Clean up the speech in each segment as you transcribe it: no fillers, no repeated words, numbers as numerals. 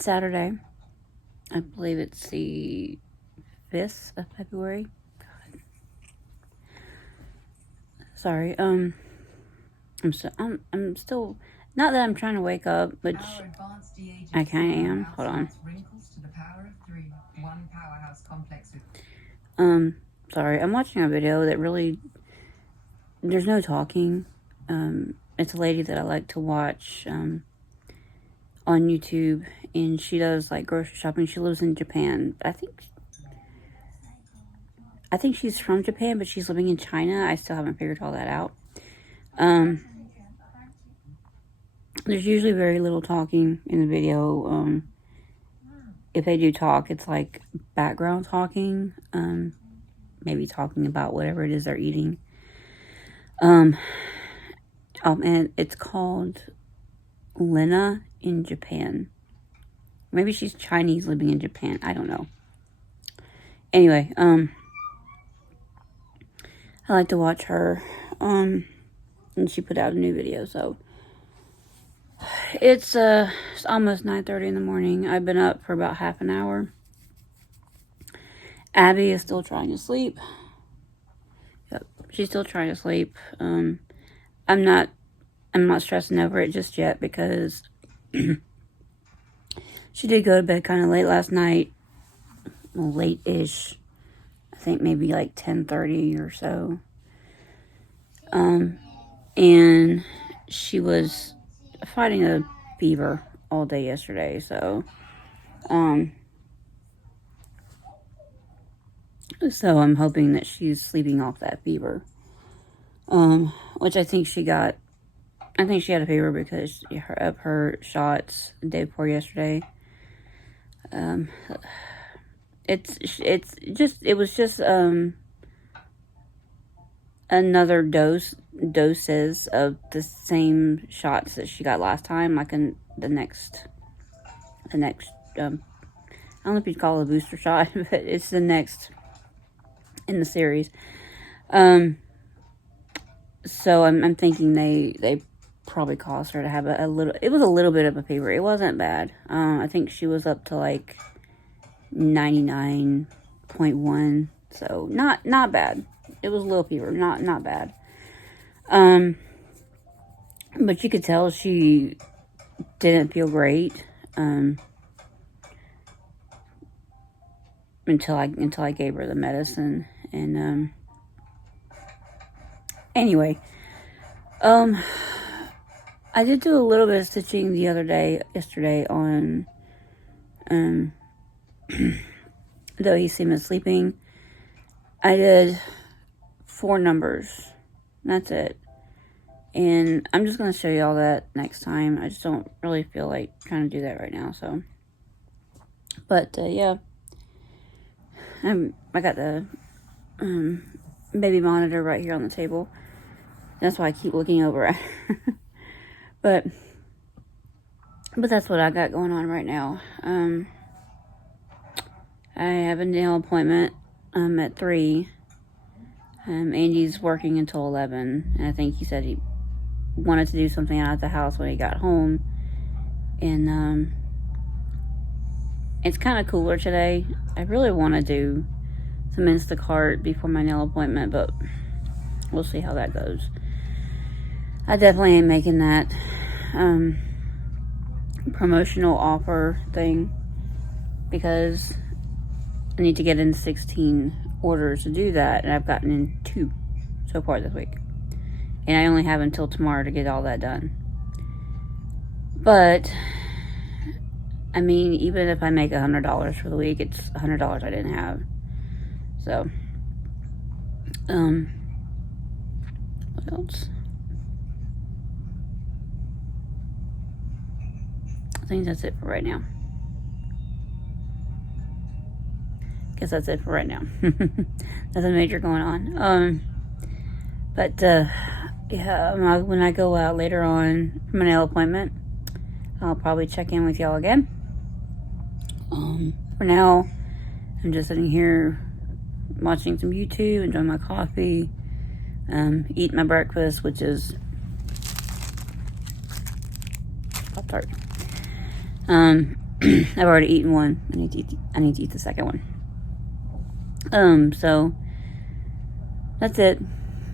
Saturday. I believe it's the 5th of February. God. Sorry. I'm still, not that I'm trying to wake up, which I kind of am. Hold on. Sorry. I'm watching a video that really, there's no talking. It's a lady that I like to watch on YouTube, and she does like grocery shopping. She lives in Japan. I think she's from Japan, but she's living in China. I still haven't figured all that out. There's usually very little talking in the video. If they do talk, it's like background talking. Maybe talking about whatever it is they're eating. And it's called Linna in Japan. Maybe she's Chinese living in Japan. I don't know. Anyway, I like to watch her. And she put out a new video, so it's almost 9:30 in the morning. I've been up for about half an hour. Abby is still trying to sleep. Yep, she's still trying to sleep. I'm not stressing over it just yet because she did go to bed kind of late last night. Well, late-ish. I think maybe like 10:30 or so. And she was fighting a fever all day yesterday, so I'm hoping that she's sleeping off that fever. Which I think she got. I think she had a fever because of her shots the day before yesterday. It was just another doses of the same shots that she got last time, like in the next I don't know if you'd call it a booster shot, but it's the next in the series. So I'm thinking they probably caused her to have a little, it was a little bit of a fever. It wasn't bad. I think she was up to like 99.1, so not bad. It was a little fever, not bad. But you could tell she didn't feel great until I gave her the medicine. And anyway, I did do a little bit of stitching yesterday on though he seemed sleeping. I did 4 numbers. That's it. And I'm just going to show you all that next time. I just don't really feel like trying to do that right now, so. But, yeah. I got the baby monitor right here on the table. That's why I keep looking over at her. But that's what I got going on right now. I have a nail appointment at 3. Andy's working until 11, and I think he said he wanted to do something out of the house when he got home. And it's kind of cooler today. I really want to do some Instacart before my nail appointment, but we'll see how that goes. I definitely ain't making that promotional offer thing because I need to get in 16 orders to do that, and I've gotten in 2 so far this week. And I only have until tomorrow to get all that done. But I mean, even if I make $100 for the week, it's $100 I didn't have. So, what else? I think that's it for right now. Guess that's it for right now. Nothing major going on. But yeah, when I go out later on for my nail appointment, I'll probably check in with y'all again. For now, I'm just sitting here watching some YouTube, enjoying my coffee, eating my breakfast, which is Pop-Tart. I've already eaten one. I need to eat the second one. So that's it.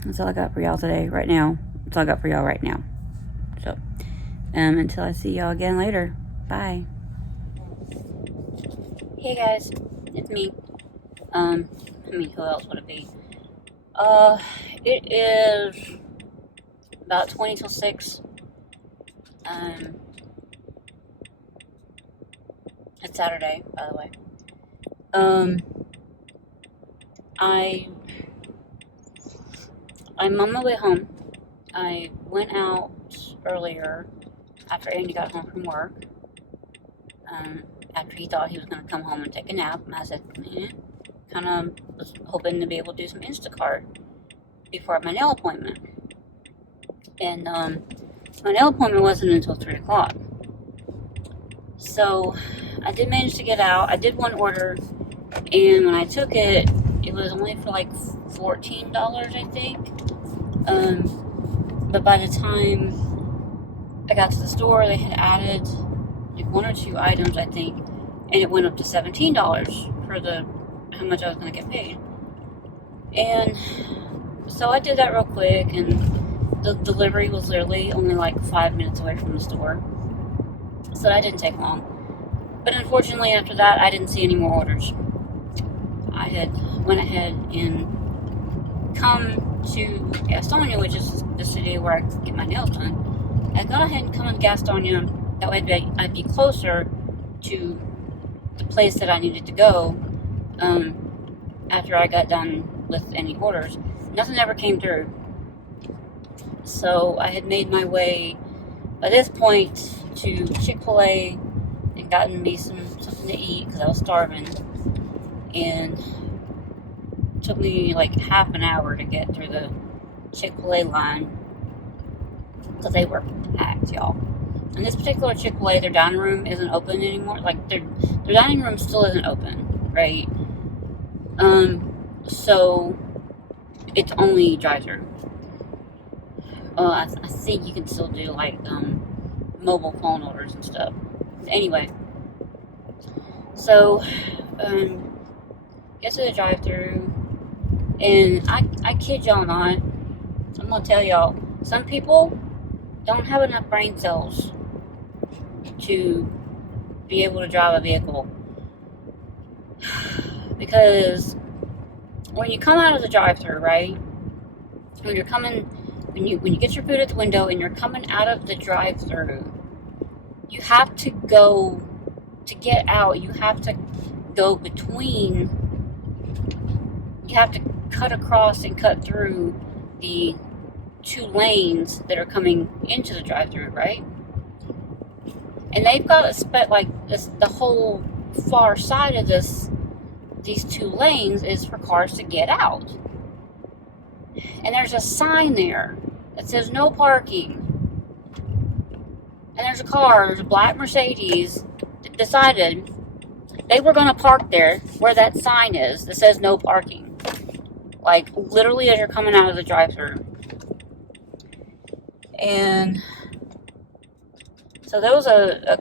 That's all I got for y'all today, right now. That's all I got for y'all right now. So, until I see y'all again later. Bye. Hey guys, it's me. Who else would it be? It is about 20 till 6. It's Saturday, by the way. I'm on my way home. I went out earlier after Andy got home from work. After he thought he was going to come home and take a nap. And I said, kind of was hoping to be able to do some Instacart before my nail appointment. And my nail appointment wasn't until 3 o'clock. So I did manage to get out. I did one order, and when I took it, it was only for like $14, I think. But by the time I got to the store, they had added like 1 or 2 items, I think, and it went up to $17 for how much I was going to get paid. And so I did that real quick, and the delivery was literally only like 5 minutes away from the store. So that didn't take long. But unfortunately, after that, I didn't see any more orders. I had went ahead and come to Gastonia, which is the city where I get my nails done. I got ahead and come to Gastonia. That way I'd be closer to the place that I needed to go after I got done with any orders. Nothing ever came through. So I had made my way, by this point, to Chick-fil-A and gotten me something to eat because I was starving. And it took me like half an hour to get through the Chick-fil-A line because they were packed, y'all. And this particular Chick-fil-A, their dining room isn't open anymore. Like, their dining room still isn't open, right? So it's only drive-thru. I think you can still do, like, mobile phone orders and stuff. Anyway, so, get to the drive-thru, and I kid y'all not, I'm gonna tell y'all, some people don't have enough brain cells to be able to drive a vehicle. Because when you come out of the drive-thru, right, when you get your food at the window and you're coming out of the drive-thru, you have to go, to get out, you have to go between, you have to cut across and cut through the 2 lanes that are coming into the drive-thru, right? And they've got the whole far side of these 2 lanes is for cars to get out. And there's a sign there that says no parking. And there's a black Mercedes, that decided they were going to park there where that sign is that says no parking. Like, literally as you're coming out of the drive-thru. And so there was a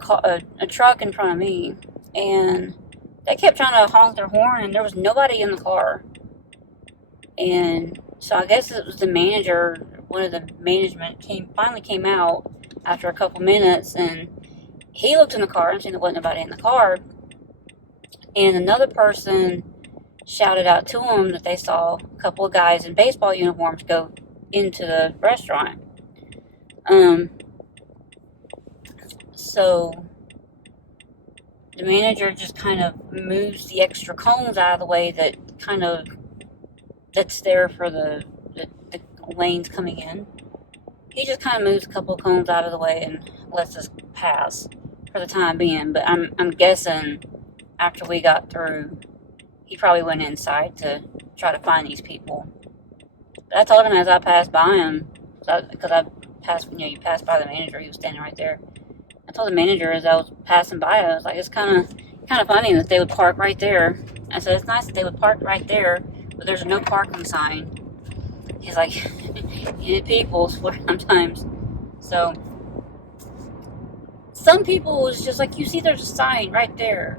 truck in front of me, and they kept trying to honk their horn, and there was nobody in the car. And so I guess it was the manager, one of the management finally came out after a couple minutes, and he looked in the car and seen there wasn't nobody in the car. And another person shouted out to him that they saw a couple of guys in baseball uniforms go into the restaurant. So the manager just kind of moves the extra cones out of the way that's there for the lanes coming in. He just kind of moves a couple of cones out of the way and lets us pass for the time being. But I'm guessing after we got through, he probably went inside to try to find these people. But I told him as I passed by him, because I passed, you pass by the manager, he was standing right there. I told the manager as I was passing by, I was like, it's kind of funny that they would park right there. I said, it's nice that they would park right there, but there's a no parking sign. He's like, you need people sometimes. So some people was just like, you see there's a sign right there.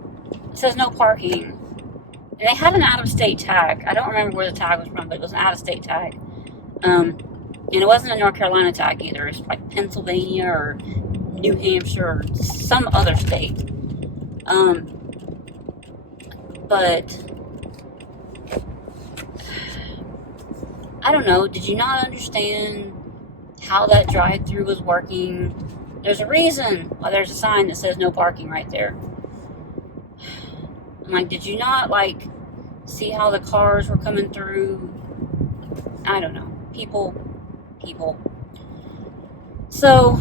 It says no parking. And they had an out-of-state tag. I don't remember where the tag was from, but it was an out-of-state tag. And it wasn't a North Carolina tag either. It's like Pennsylvania or New Hampshire or some other state. But I don't know. Did you not understand how that drive-through was working? There's a reason why there's a sign that says no parking right there. I'm like, did you not, like, see how the cars were coming through? I don't know. People. So,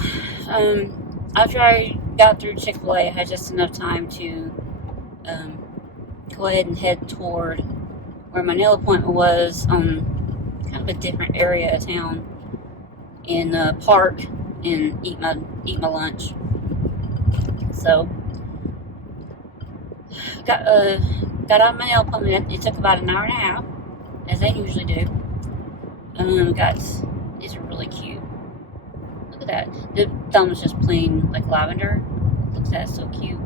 after I got through Chick-fil-A, I had just enough time to go ahead and head toward where my nail appointment was, on kind of a different area of town, in the park, and eat my lunch. So, got out of my nail appointment. It took about an hour and a half, as they usually do. These are really cute. Look at that. The thumb is just plain like lavender. Looks at so cute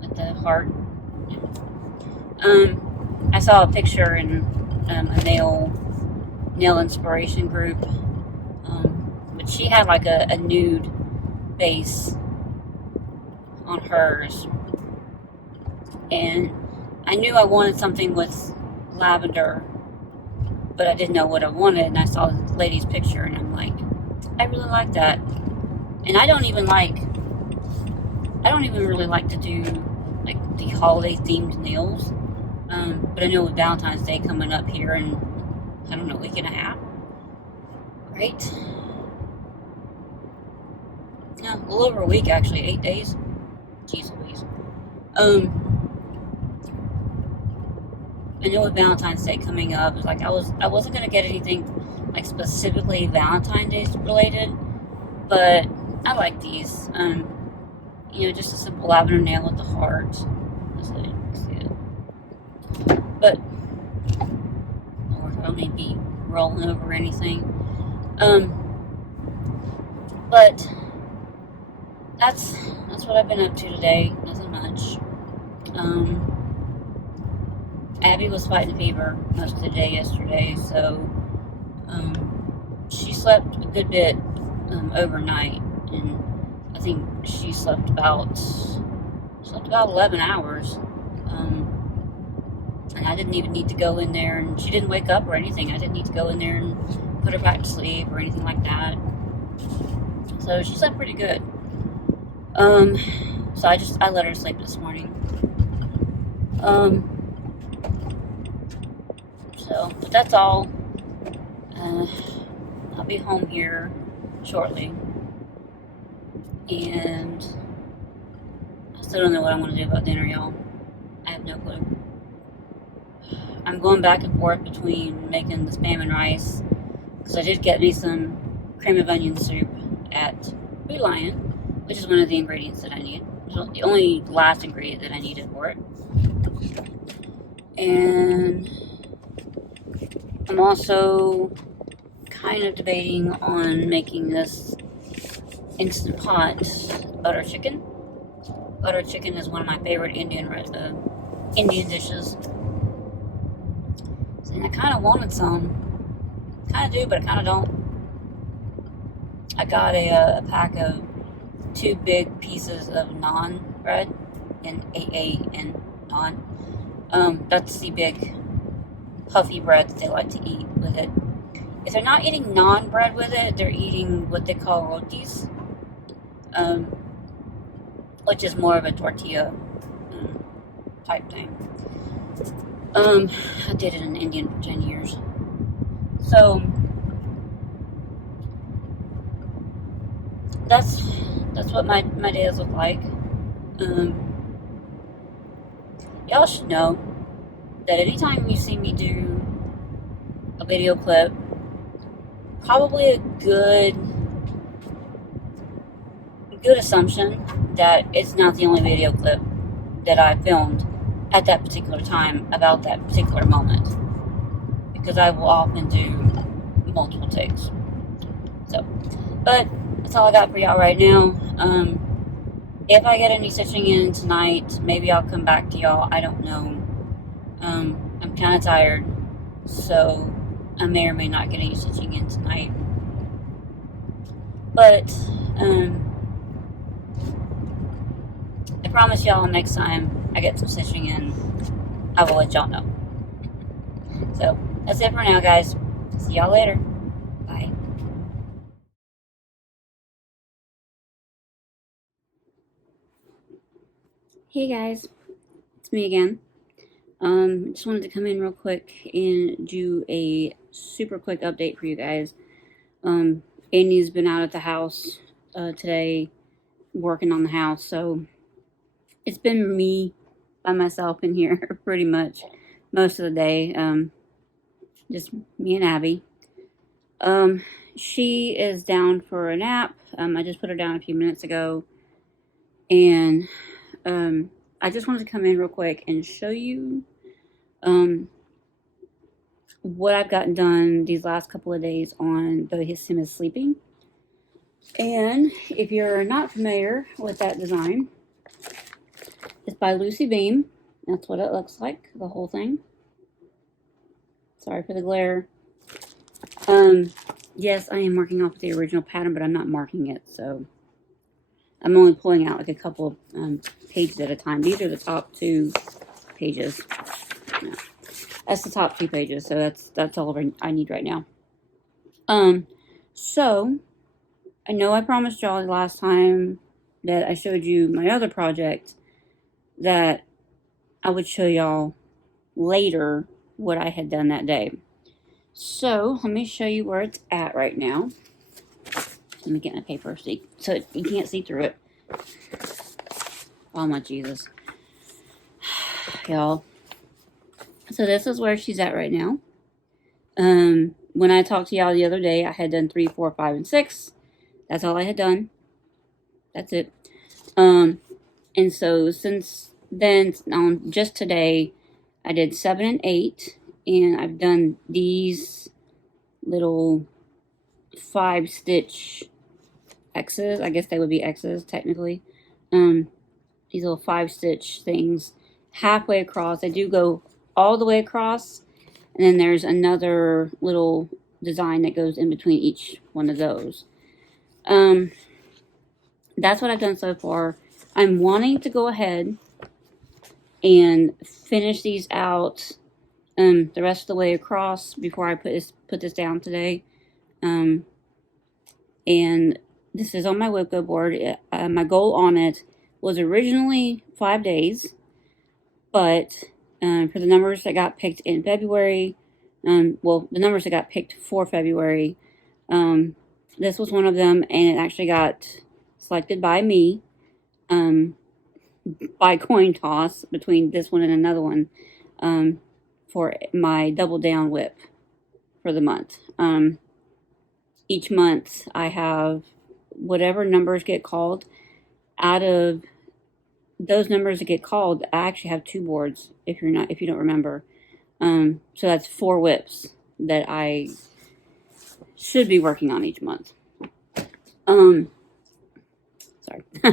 with the heart. I saw a picture in a nail inspiration group, but she had like a nude base on hers, and I knew I wanted something with lavender, but I didn't know what I wanted, and I saw the lady's picture, and I'm like, I really like that. And I don't even really like to do like the holiday themed nails, but I know with Valentine's Day coming up here in, I don't know, a week and a half, right? No, a little over a week actually, 8 days. Jeez Louise. I know with Valentine's Day coming up, it's like I wasn't gonna get anything like specifically Valentine's Day related, but I like these. Just a simple lavender nail with the heart. That's what you see it. But Lord, I don't need to be rolling over anything. But that's what I've been up to today. Nothing much. Abby was fighting fever most of the day yesterday, so she slept a good bit overnight, and I think she slept about 11 hours. And I didn't even need to go in there, and she didn't wake up or anything. I didn't need to go in there and put her back to sleep or anything like that. So she slept pretty good. So I let her sleep this morning. But that's all. I'll be home here shortly, and I still don't know what I'm going to do about dinner, y'all. I have no clue. I'm going back and forth between making the spam and rice, because I did get me some cream of onion soup at Food Lion, which is one of the ingredients that I need. It's the only last ingredient that I needed for it. And I'm also kind of debating on making this Instant Pot butter chicken. Butter chicken is one of my favorite Indian dishes. And I kind of wanted some. Kind of do, but I kind of don't. I got a pack of 2 big pieces of naan bread, N-A-A-N, naan. That's the big puffy bread that they like to eat with it. If they're not eating naan bread with it, they're eating what they call rotis, which is more of a tortilla type thing. I did it in Indian for 10 years. So that's what my days look like. Y'all should know that anytime you see me do a video clip, probably a good assumption that it's not the only video clip that I filmed at that particular time about that particular moment, because I will often do multiple takes. So, but that's all I got for y'all right now. If I get any stitching in tonight, maybe I'll come back to y'all. I don't know. I'm kind of tired, so I may or may not get any stitching in tonight. But I promise y'all next time I get some stitching in, I will let y'all know. So that's it for now, guys. See y'all later. Bye. Hey guys, it's me again. Just wanted to come in real quick and do a super quick update for you guys. Andy's been out at the house today working on the house, so it's been me by myself in here pretty much most of the day. Just me and Abby. She is down for a nap. I just put her down a few minutes ago, and I just wanted to come in real quick and show you what I've gotten done these last couple of days on the Seemeth sleeping. And if you're not familiar with that design, it's by Lucy Beam. That's what it looks like, the whole thing. Sorry for the glare. Yes, I am marking off the original pattern, but I'm not marking it, so I'm only pulling out like a couple of pages at a time. These are the top 2 pages. No, that's the top 2 pages, so that's all I need right now. So I know I promised y'all last time that I showed you my other project that I would show y'all later what I had done that day. So let me show you where it's at right now. Let me get my paper so you can't see through it. Oh my Jesus. Y'all. So this is where she's at right now. When I talked to y'all the other day, I had done 3, 4, 5, and 6. That's all I had done. That's it. And so since then, just today, I did 7 and 8, and I've done these little 5-stitch X's. I guess they would be X's technically. These little 5-stitch things halfway across. They do go all the way across, and then there's another little design that goes in between each one of those. That's what I've done so far. I'm wanting to go ahead and finish these out the rest of the way across before I put this down today. And this is on my Loughbro board. My goal on it was originally 5 days, but for the numbers that got picked in February, well, the numbers that got picked for February, this was one of them, and it actually got selected by me by coin toss between this one and another one for my double down whip for the month. Each month I have whatever numbers get called. Out of those numbers that get called, I actually have 2 boards if you don't remember. So that's 4 whips that I should be working on each month. Sorry,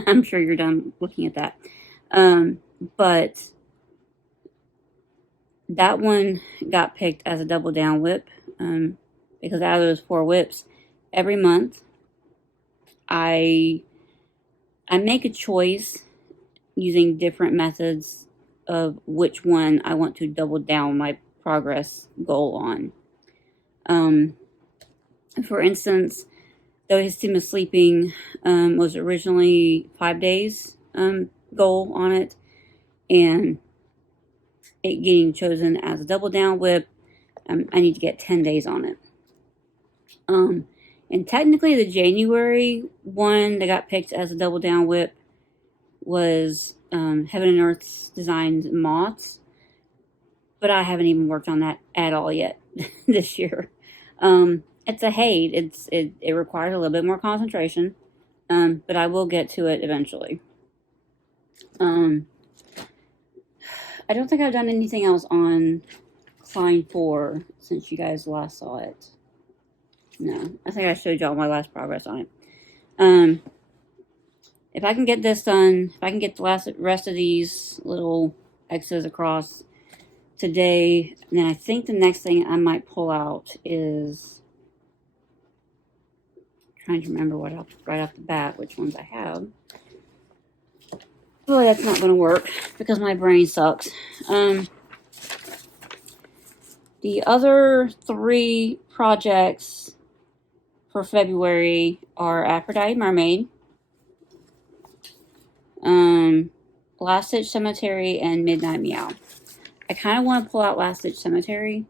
I'm sure you're done looking at that. But that one got picked as a double down whip because out of those 4 whips, every month I make a choice using different methods of which one I want to double down my progress goal on. For instance, though his team of sleeping was originally 5 days goal on it, and it getting chosen as a double down whip, I need to get 10 days on it. And technically the January one that got picked as a double down whip was Heaven and Earth's designed moths, but I haven't even worked on that at all yet this year. It's a hate. It requires a little bit more concentration, but I will get to it eventually. I don't think I've done anything else on Klein 4 since you guys last saw it. No, I think I showed y'all my last progress on it. if I can get this done, if I can get the rest of these little X's across today, then I think the next thing I might pull out is, trying to remember right off the bat which ones I have. Boy, that's not going to work because my brain sucks. The other 3 projects for February are Aphrodite Mermaid, Last Stitch Cemetery, and Midnight Meow. I kind of want to pull out Last Stitch Cemetery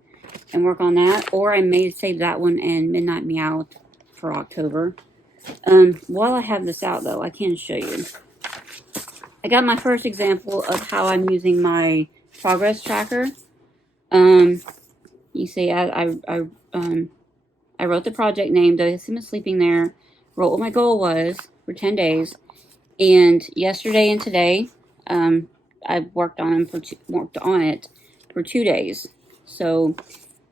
and work on that, or I may save that one and Midnight Meow for October. While I have this out, though, I can show you. I got my first example of how I'm using my progress tracker. You see, I wrote the project name, though Seemeth sleeping there, wrote what my goal was for 10 days, and yesterday and today, I worked on it for 2 days. So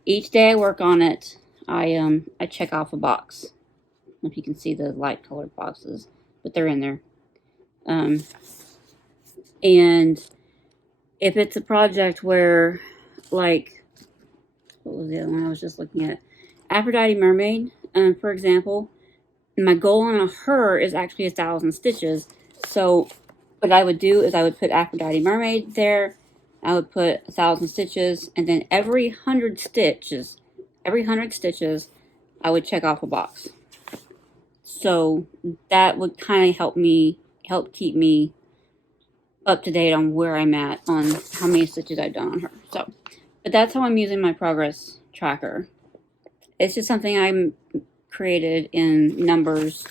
each day I work on it, I check off a box. I don't know if you can see the light colored boxes, but they're in there. And if it's a project where, like, what was the other one I was just looking at? Aphrodite Mermaid, for example. My goal on her is actually 1,000 stitches. So what I would do is I would put Aphrodite Mermaid there. I would put 1,000 stitches, and then every 100 stitches, I would check off a box. So that would kind of help keep me up to date on where I'm at on how many stitches I've done on her. So, but that's how I'm using my progress tracker. It's just something I'm created in numbers,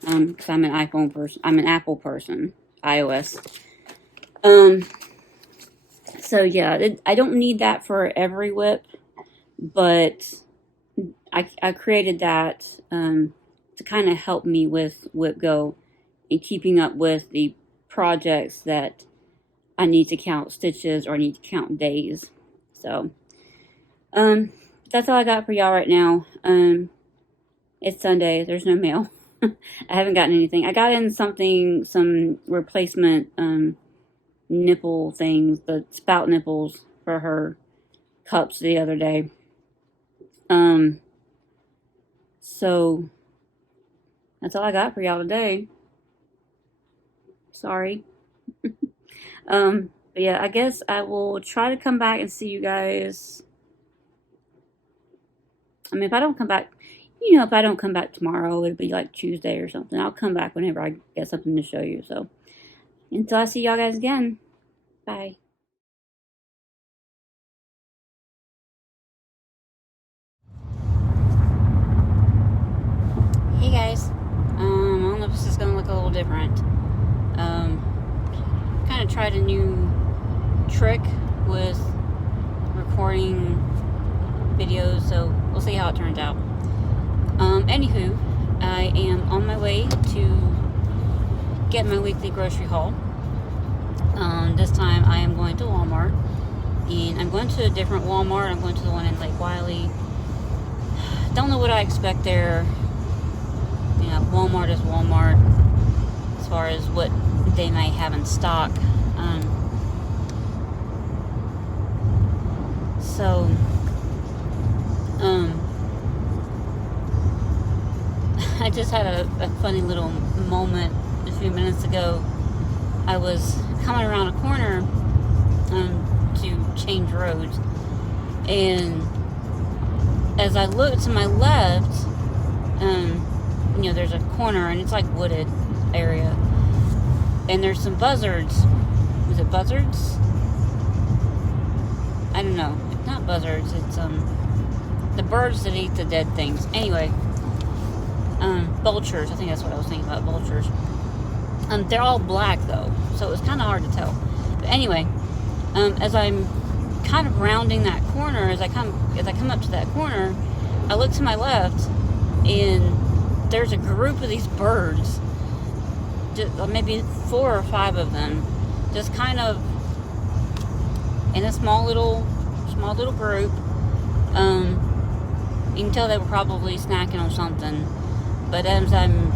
because I'm an iPhone person. I'm an Apple person, iOS. So yeah, I don't need that for every whip, but I created that to kind of help me with Whip Go and keeping up with the projects that I need to count stitches or I need to count days. So that's all I got for y'all right now. It's Sunday. There's no mail. I haven't gotten anything. I got in some replacement nipple things, the spout nipples for her cups the other day. So that's all I got for y'all today. Sorry. But yeah, I guess I will try to come back and see you guys. I mean, if I don't come back, if I don't come back tomorrow, it'll be like Tuesday or something. I'll come back whenever I get something to show you. So until I see y'all guys again, bye. Hey guys, I don't know if this is going to look a little different. Kind of tried a new trick with recording videos, so we'll see how it turns out. Anywho, I am on my way to get my weekly grocery haul. This time I am going to Walmart, and I'm going to a different Walmart. I'm going to the one in Lake Wiley. Don't know what I expect there. Walmart is Walmart as far as what they may have in stock. I just had a funny little moment a few minutes ago. I was coming around a corner to change roads, and as I looked to my left, there's a corner and it's like wooded area, and there's some buzzards. Was it buzzards? I don't know. It's not buzzards. It's the birds that eat the dead things. Anyway, vultures. I think that's what I was thinking about. Vultures. They're all black though, so it was kind of hard to tell. But anyway, as I'm kind of rounding that corner, as I come up to that corner, I look to my left, and there's a group of these birds, just maybe 4 or 5 of them, just kind of in a small little group. You can tell they were probably snacking on something. But as I'm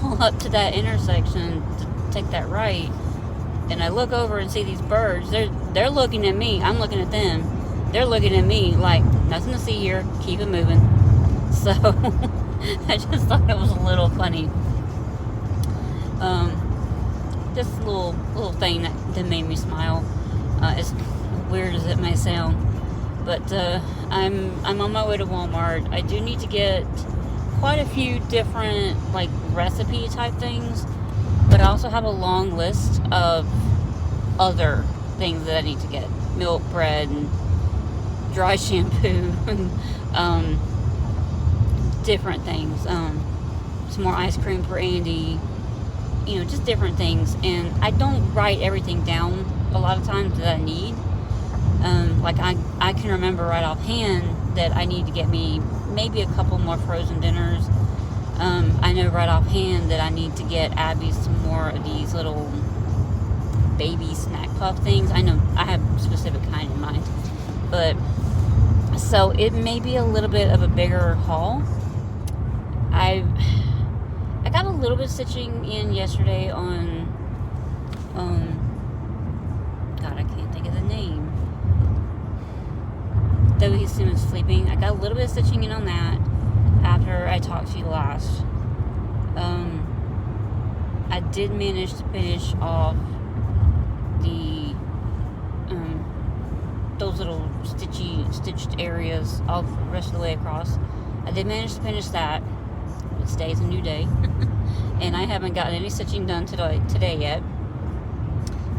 pull up to that intersection to take that right, and I look over and see these birds. They're looking at me. I'm looking at them. They're looking at me like, nothing to see here. Keep it moving. So I just thought it was a little funny. Just a little thing that made me smile. As weird as it may sound, but I'm on my way to Walmart. I do need to get quite a few different like recipe type things, but I also have a long list of other things that I need to get: milk, bread, and dry shampoo, and different things. Some more ice cream for Andy. Just different things. And I don't write everything down a lot of times that I need. Like I can remember right offhand that I need to get me maybe a couple more frozen dinners. I know right offhand that I need to get Abby some more of these little baby snack puff things. I know I have a specific kind in mind, but so it may be a little bit of a bigger haul. I got a little bit of stitching in yesterday on God, I can't think of the name. Though he's sleeping, I got a little bit of stitching in on that after I talked to you last. I did manage to finish off the those little stitched areas all the rest of the way across. I did manage to finish that. Today's a new day. And I haven't gotten any stitching done today yet.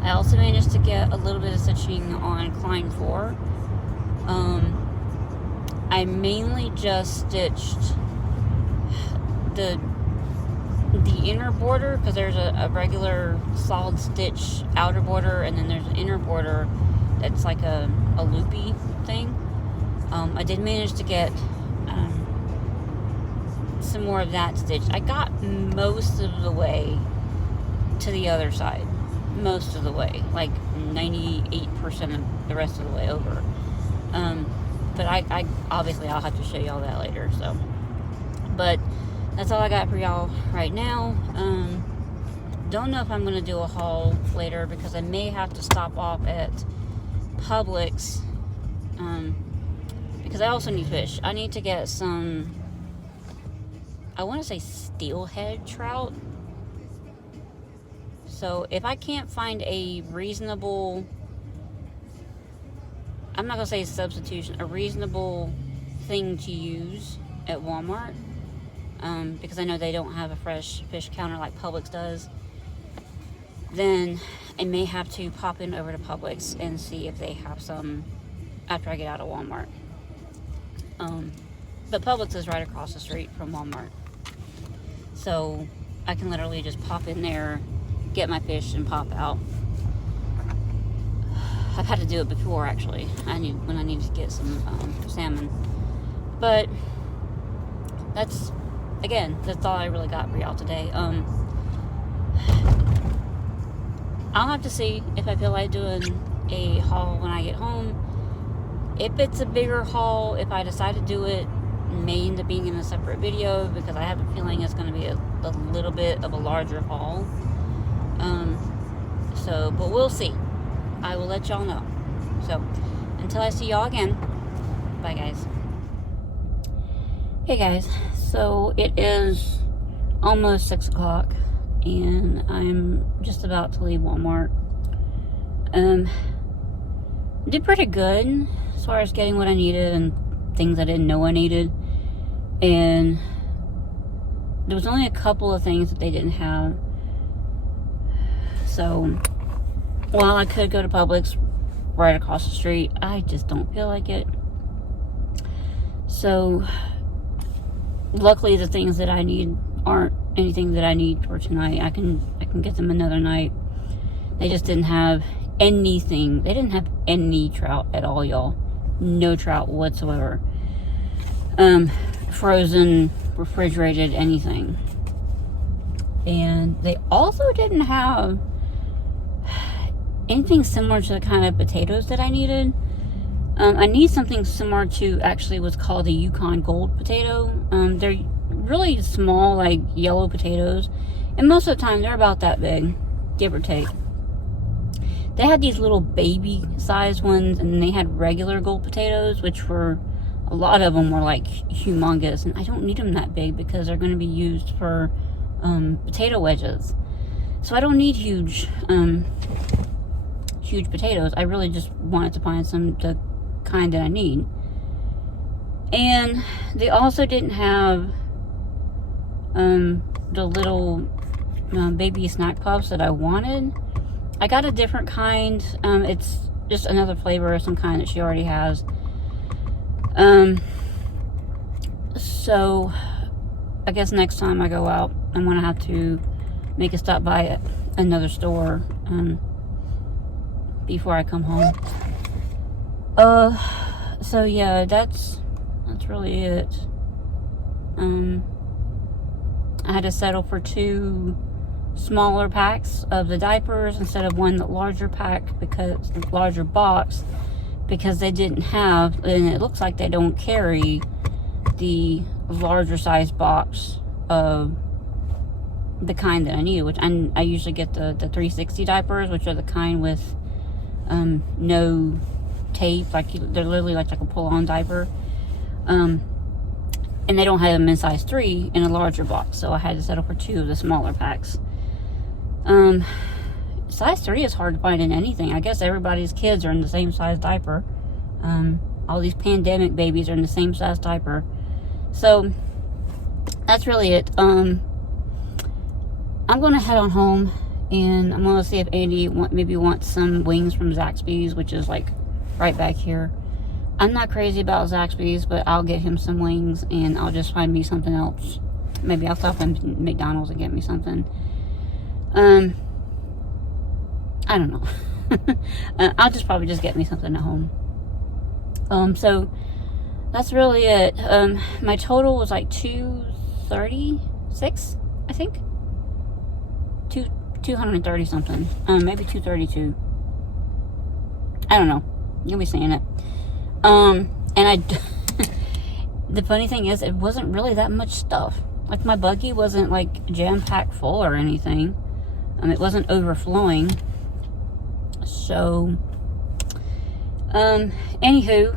I also managed to get a little bit of stitching on Klein 4. I mainly just stitched the inner border, because there's a regular solid stitch outer border, and then there's an inner border that's like a loopy thing. I did manage to get some more of that stitch. I got most of the way to the other side. Most of the way. Like 98% of the rest of the way over. But I obviously I'll have to show y'all that later. So, but that's all I got for y'all right now. Don't know if I'm going to do a haul later, because I may have to stop off at Publix, because I also need fish. I need to get some, I want to say steelhead trout. So if I can't find a reasonable, I'm not going to say substitution, a reasonable thing to use at Walmart, because I know they don't have a fresh fish counter like Publix does, then I may have to pop in over to Publix and see if they have some after I get out of Walmart. But Publix is right across the street from Walmart. So I can literally just pop in there, get my fish, and pop out. I've had to do it before, actually. When I needed to get some salmon. But that's all I really got for y'all today. I'll have to see if I feel like doing a haul when I get home. If it's a bigger haul, if I decide to do it, it may end up being in a separate video, because I have a feeling it's going to be a little bit of a larger haul. But we'll see. I will let y'all know. So, until I see y'all again, bye guys. Hey guys, so it is almost 6 o'clock, and I'm just about to leave Walmart. Did pretty good as far as getting what I needed and things I didn't know I needed. And there was only a couple of things that they didn't have. So, while I could go to Publix right across the street, I just don't feel like it. So, luckily the things that I need aren't anything that I need for tonight. I can get them another night. They just didn't have anything. They didn't have any trout at all, y'all. No trout whatsoever. Frozen, refrigerated, anything. And they also didn't have anything similar to the kind of potatoes that I needed. I need something similar to actually what's called a Yukon Gold potato. They're really small, like yellow potatoes. And most of the time, they're about that big, give or take. They had these little baby sized ones, and they had regular gold potatoes, which were, a lot of them were like humongous. And I don't need them that big because they're going to be used for potato wedges. So I don't need huge potatoes. I really just wanted to find the kind that I need. And they also didn't have the little baby snack puffs that I wanted. I got a different kind. It's just another flavor of some kind that she already has. So I guess next time I go out, I'm gonna have to make a stop by another store before I come home. So yeah, that's really it. I had to settle for 2 smaller packs of the diapers instead of one larger pack, because the larger box, because they didn't have, and it looks like they don't carry the larger size box of the kind that I needed, which I usually get the 360 diapers, which are the kind with no tape, like they're literally like a pull-on diaper, and they don't have them in size 3 in a larger box, so I had to settle for 2 of the smaller packs. Size 3 is hard to find in anything. I guess everybody's kids are in the same size diaper. All these pandemic babies are in the same size diaper. So that's really it. I'm gonna head on home, and I'm gonna see if Andy maybe wants some wings from Zaxby's, which is like right back here. I'm not crazy about Zaxby's, but I'll get him some wings, and I'll just find me something else. Maybe I'll stop in McDonald's and get me something. I don't know. I'll probably just get me something at home. So that's really it. My total was like 236, I think. 230 something. Maybe 232. I don't know. You'll be saying it. And the funny thing is, it wasn't really that much stuff. Like, my buggy wasn't like jam-packed full or anything. It wasn't overflowing. So, anywho,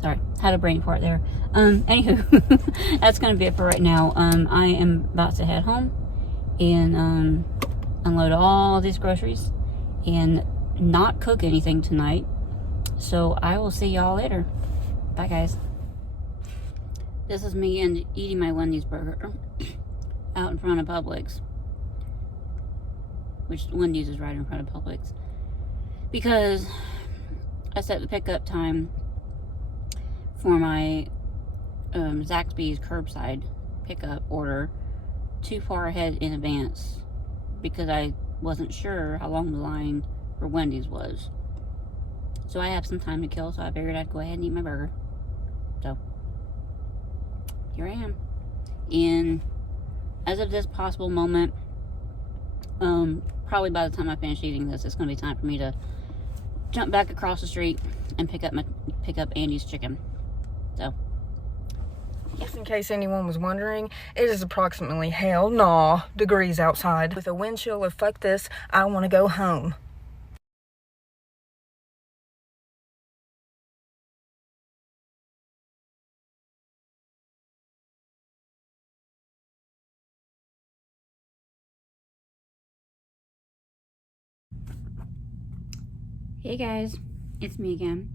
sorry, had a brain fart there. Anywho, that's gonna be it for right now. I am about to head home and unload all these groceries and not cook anything tonight. So I will see y'all later. Bye, guys. This is me and eating my Wendy's burger out in front of Publix, which Wendy's is right in front of Publix, because I set the pickup time for my Zaxby's curbside pickup order too far ahead in advance, because I wasn't sure how long the line for Wendy's was. So I have some time to kill, so I figured I'd go ahead and eat my burger. So here I am. And as of this possible moment, probably by the time I finish eating this, it's going to be time for me to jump back across the street and pick up Andy's chicken. So, yeah. Just in case anyone was wondering, it is approximately hell nah degrees outside. With a wind chill of fuck this, I want to go home. Hey guys, it's me again.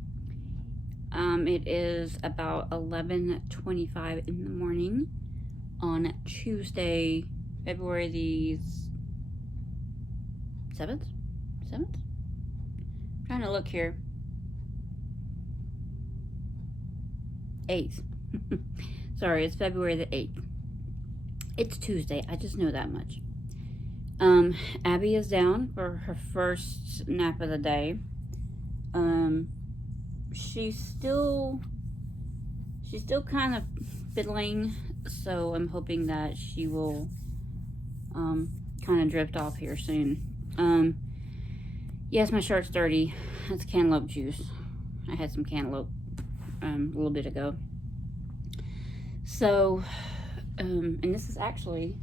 It is about 11:25 in the morning on Tuesday, February the 7th? 7th? I'm trying to look here. 8th. Sorry, it's February the 8th. It's Tuesday, I just know that much. Abby is down for her first nap of the day. She's still kind of fiddling, so I'm hoping that she will kind of drift off here soon. Yes, my shirt's dirty. That's cantaloupe juice. I had some cantaloupe a little bit ago. So, and this is actually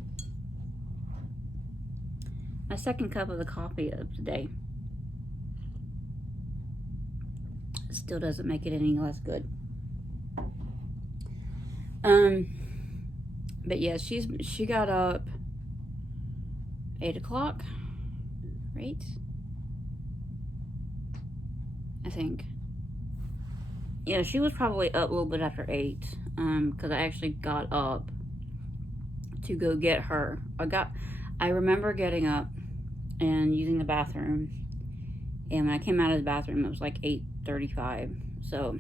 my second cup of the coffee of the day. Still doesn't make it any less good. But yeah, she got up 8 o'clock, right? I think. Yeah, she was probably up a little bit after 8, because I actually got up to go get her. I remember getting up and using the bathroom, and when I came out of the bathroom, it was like 8:35. So,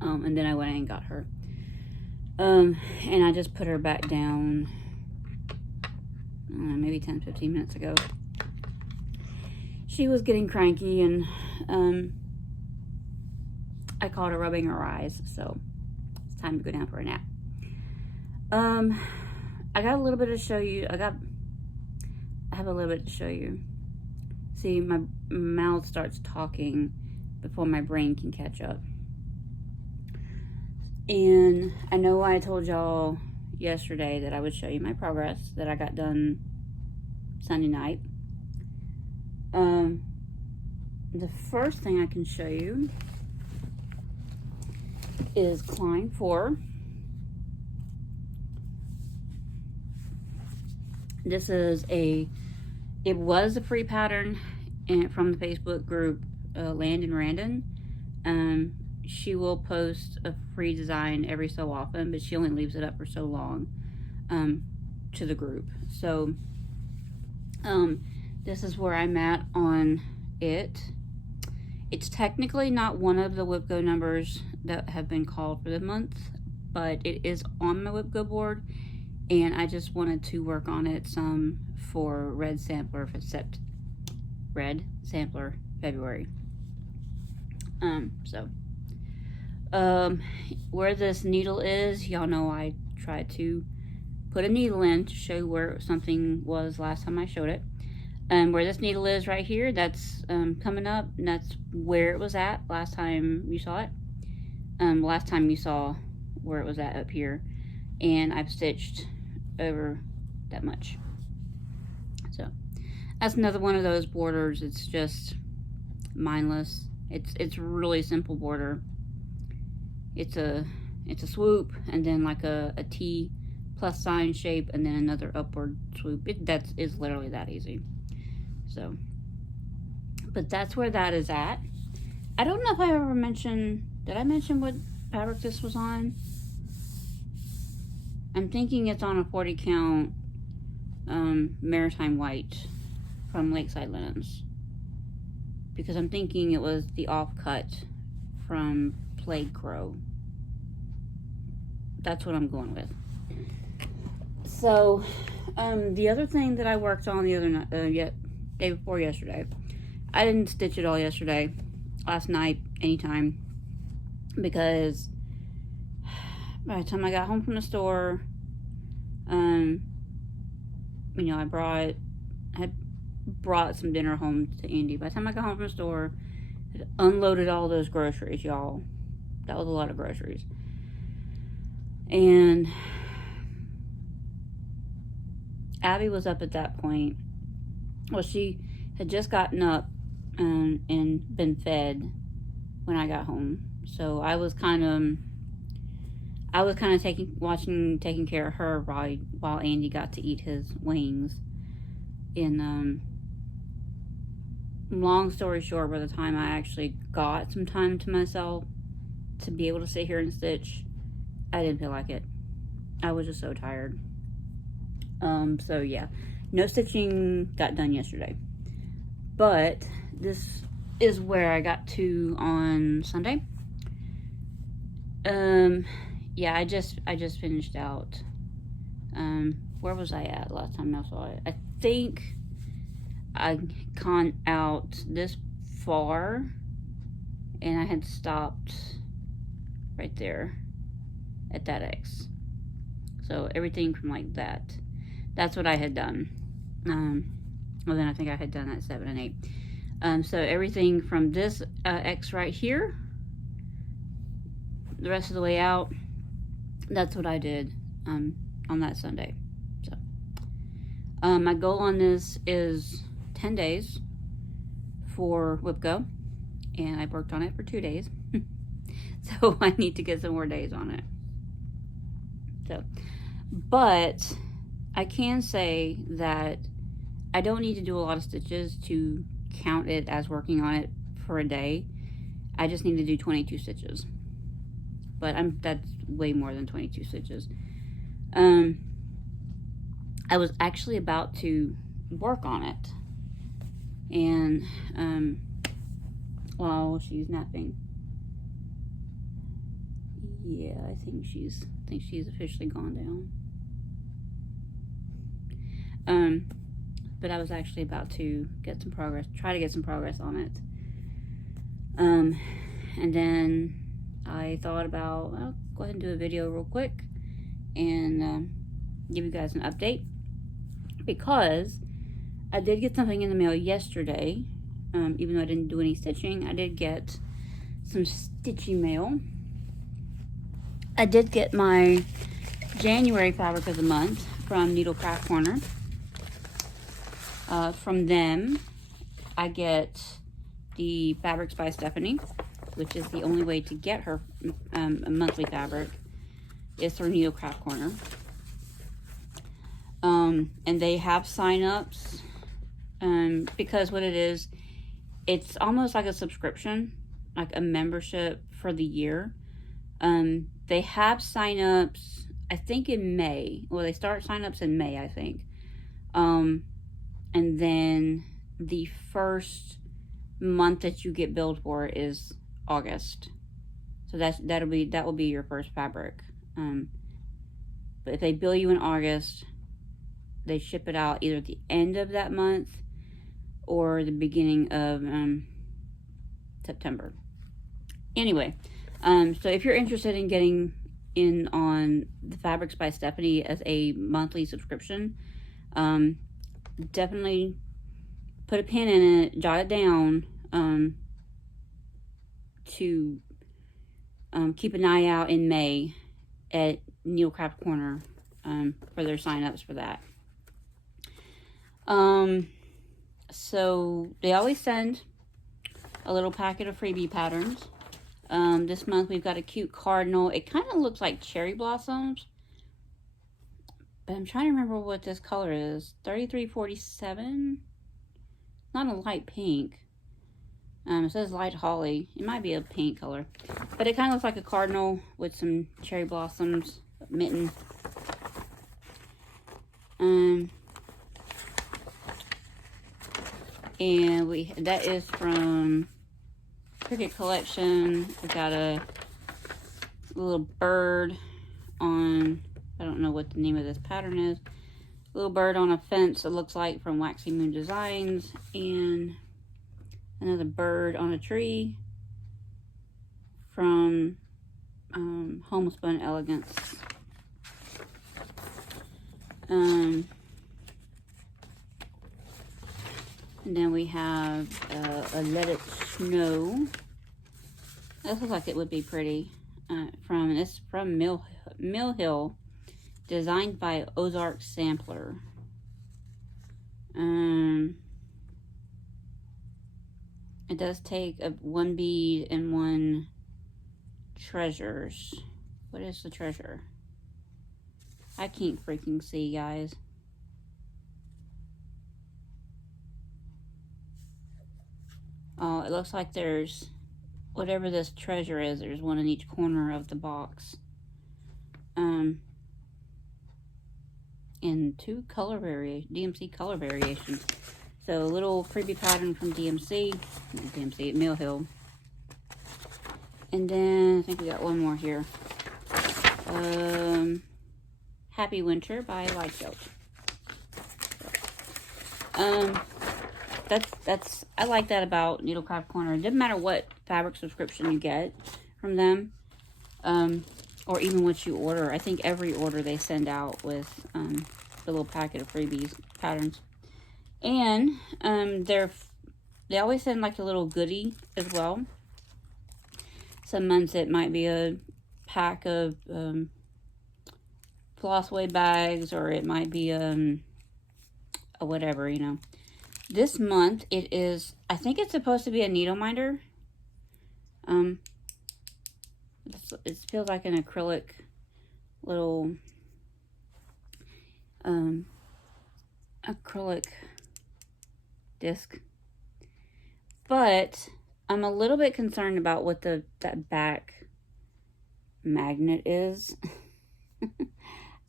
and then I went in and got her. And I just put her back down, maybe 10-15 minutes ago. She was getting cranky, and I called her rubbing her eyes, so it's time to go down for a nap. I got a little bit to show you. I have a little bit to show you. See, my mouth starts talking before my brain can catch up. And I know I told y'all yesterday that I would show you my progress that I got done Sunday night. The first thing I can show you is Klein 4. This is it was a free pattern from the Facebook group Landenranden. She will post a free design every so often, but she only leaves it up for so long to the group. So this is where I'm at on it. It's technically not one of the Loughbro numbers that have been called for the month, but it is on my Loughbro board, and I just wanted to work on it some for Red Sampler February. Where this needle is, y'all know I tried to put a needle in to show where something was last time I showed it. Where this needle is right here, that's coming up, and that's where it was at last time you saw it. Last time you saw where it was at up here, and I've stitched over that much. So that's another one of those borders. It's just mindless. It's really simple border. It's a swoop, and then like a T plus sign shape, and then another upward swoop. That is literally that easy. So, but that's where that is at. I don't know if I ever mentioned, did I mention what fabric this was on? I'm thinking it's on a 40 count maritime white from Lakeside Linens, because I'm thinking it was the offcut from Plague Crow. That's what I'm going with. So, the other thing that I worked on the other night, day before yesterday, I didn't stitch it all yesterday, last night, anytime, because by the time I got home from the store, I had brought some dinner home to Andy. By the time I got home from the store, I had unloaded all those groceries, y'all. That was a lot of groceries. And Abby was up at that point. Well, she had just gotten up and been fed when I got home. So I was kind of taking care of her while Andy got to eat his wings. And long story short, by the time I actually got some time to myself to be able to sit here and stitch, I didn't feel like it. I was just so tired. So yeah, no stitching got done yesterday. But this is where I got to on Sunday. Yeah, I just finished out. Where was I at last time I saw it? I think I gone out this far, and I had stopped right there at that X. So everything from like that. That's what I had done. Well, then I think I had done that 7 and 8. So everything from this X right here, the rest of the way out, that's what I did on that Sunday. So my goal on this is 10 days for WhipGo, and I worked on it for 2 days. So I need to get some more days on it. So, but I can say that I don't need to do a lot of stitches to count it as working on it for a day. I just need to do 22 stitches. But that's way more than 22 stitches. I was actually about to work on it, and while she's napping. Yeah, I think she's officially gone down. But I was actually about to get some progress, try to get some progress on it. And then I thought about, well, go ahead and do a video real quick and give you guys an update, because I did get something in the mail yesterday. Even though I didn't do any stitching, I did get some stitchy mail. I did get my January fabric of the month from Needlecraft Corner. From them, I get the fabrics by Stephanie, which is the only way to get her a monthly fabric, is through Needlecraft Corner. And they have sign-ups, because what it is, it's almost like a subscription, like a membership for the year. They have sign-ups, I think in May. Well, they start sign-ups in May, I think. And then the first month that you get billed for is August. So that will be your first fabric. But if they bill you in August, they ship it out either at the end of that month or the beginning of September. Anyway, so if you're interested in getting in on the Fabrics by Stephanie as a monthly subscription, definitely put a pin in it, jot it down, to keep an eye out in May at Needlecraft Corner for their sign-ups for that. So they always send a little packet of freebie patterns. This month we've got a cute cardinal. It kind of looks like cherry blossoms, but I'm trying to remember what this color is. 3347. Not a light pink. It says light holly. It might be a pink color, but it kind of looks like a cardinal with some cherry blossoms, mitten. And that is from Cricket Collection. We got a little bird on, I don't know what the name of this pattern is. A little bird on a fence, it looks like, from Waxy Moon Designs, and another bird on a tree from Homespun Elegance. And then we have a Let It Snow. This looks like it would be pretty. It's from Mill Hill, designed by Ozark Sampler. It does take one bead and one treasures. What is the treasure? I can't freaking see, guys. Oh, it looks like there's, whatever this treasure is, there's one in each corner of the box. And two DMC color variations. So a little freebie pattern from DMC at Mill Hill. And then I think we got one more here. Happy Winter by Light Gelt. That's I like that about Needlecraft Corner. It doesn't matter what fabric subscription you get from them, or even what you order. I think every order they send out with the little packet of freebies patterns, and their they always send like a little goodie as well. Some months it might be a pack of Flossway bags, or it might be a whatever, you know. This month it is, I think it's supposed to be a needle minder. It feels like an acrylic little acrylic disc, but I'm a little bit concerned about what that back magnet is.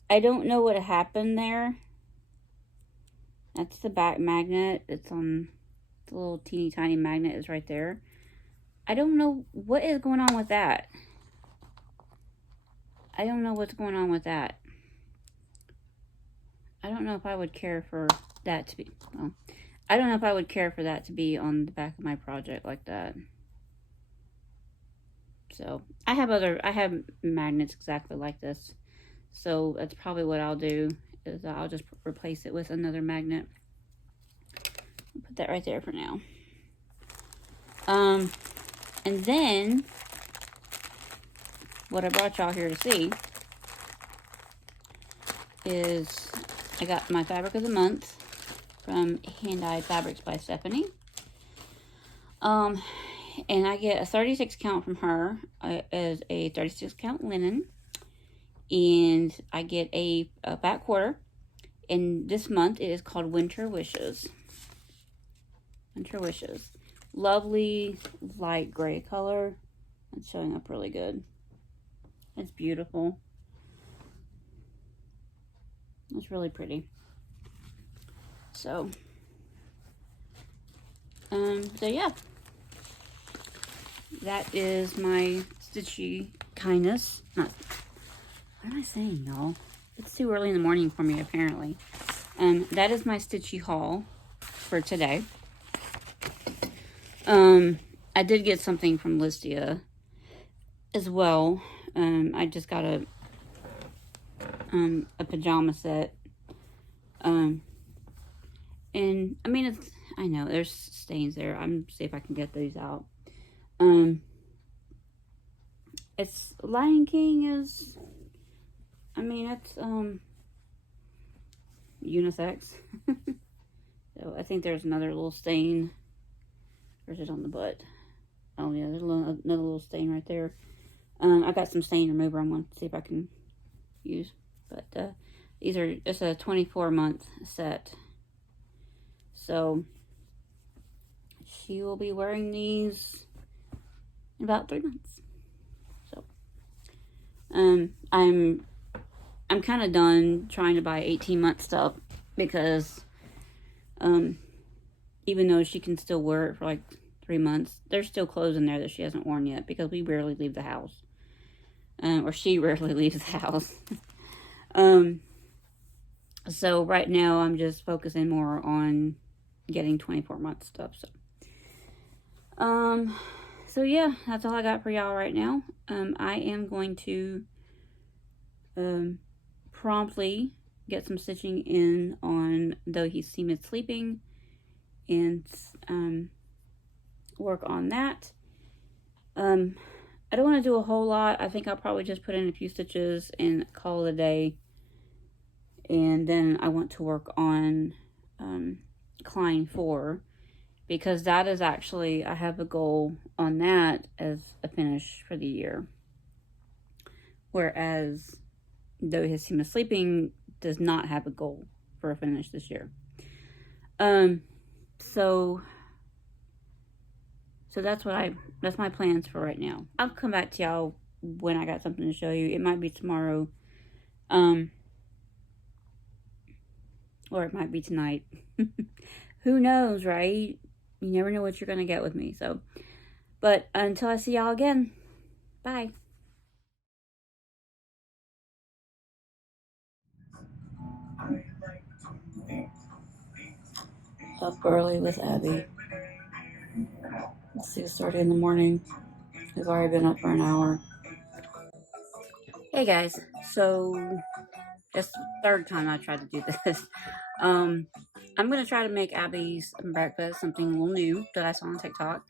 I don't know what happened there. That's the back magnet. It's on the little teeny tiny magnet is right there. I don't know what is going on with that. I don't know what's going on with that. I don't know if I would care for that to be, well, I don't know if I would care for that to be on the back of my project like that. So I have magnets exactly like this. So that's probably what I'll do, is I'll just replace it with another magnet. Put that right there for now. And then what I brought y'all here to see is I got my fabric of the month from Hand Dyed Fabrics by Stephanie. And I get a 36 count from her as a 36 count linen. And I get a back quarter. And this month it is called Winter Wishes. Winter Wishes. Lovely light gray color. It's showing up really good. It's beautiful. It's really pretty. So yeah. That is my stitchy kindness. What am I saying, y'all? It's too early in the morning for me, apparently. That is my stitchy haul for today. I did get something from Listia as well. I just got a pajama set. And I mean, I know there's stains there. I'm see if I can get these out. It's Lion King is, I mean, it's unisex. So I think there's another little stain. Or is it on the butt? Oh yeah, there's another little stain right there. I got some stain remover I'm going to see if I can use. But these are, it's a 24-month set. So she will be wearing these in about 3 months. So I'm kind of done trying to buy 18-month stuff, because even though she can still wear it for like 3 months, there's still clothes in there that she hasn't worn yet, because we rarely leave the house. Or she rarely leaves the house. So right now I'm just focusing more on getting 24-month stuff. So yeah, that's all I got for y'all right now. I am going to promptly get some stitching in on Though He Seemeth Sleeping, and work on that. I don't want to do a whole lot. I think I'll probably just put in a few stitches and call it a day. And then I want to work on Klein 4, because that is actually, I have a goal on that as a finish for the year. Whereas Though He Seemeth Sleeping does not have a goal for a finish this year. So that's my plans for right now. I'll come back to y'all when I got something to show you. It might be tomorrow. Or it might be tonight. Who knows, right? You never know what you're going to get with me. So, but until I see y'all again, bye. Up early with Abby. It's 6:30 in the morning. We've already been up for an hour. Hey guys, so it's the third time I tried to do this. I'm going to try to make Abby's breakfast something a little new that I saw on TikTok.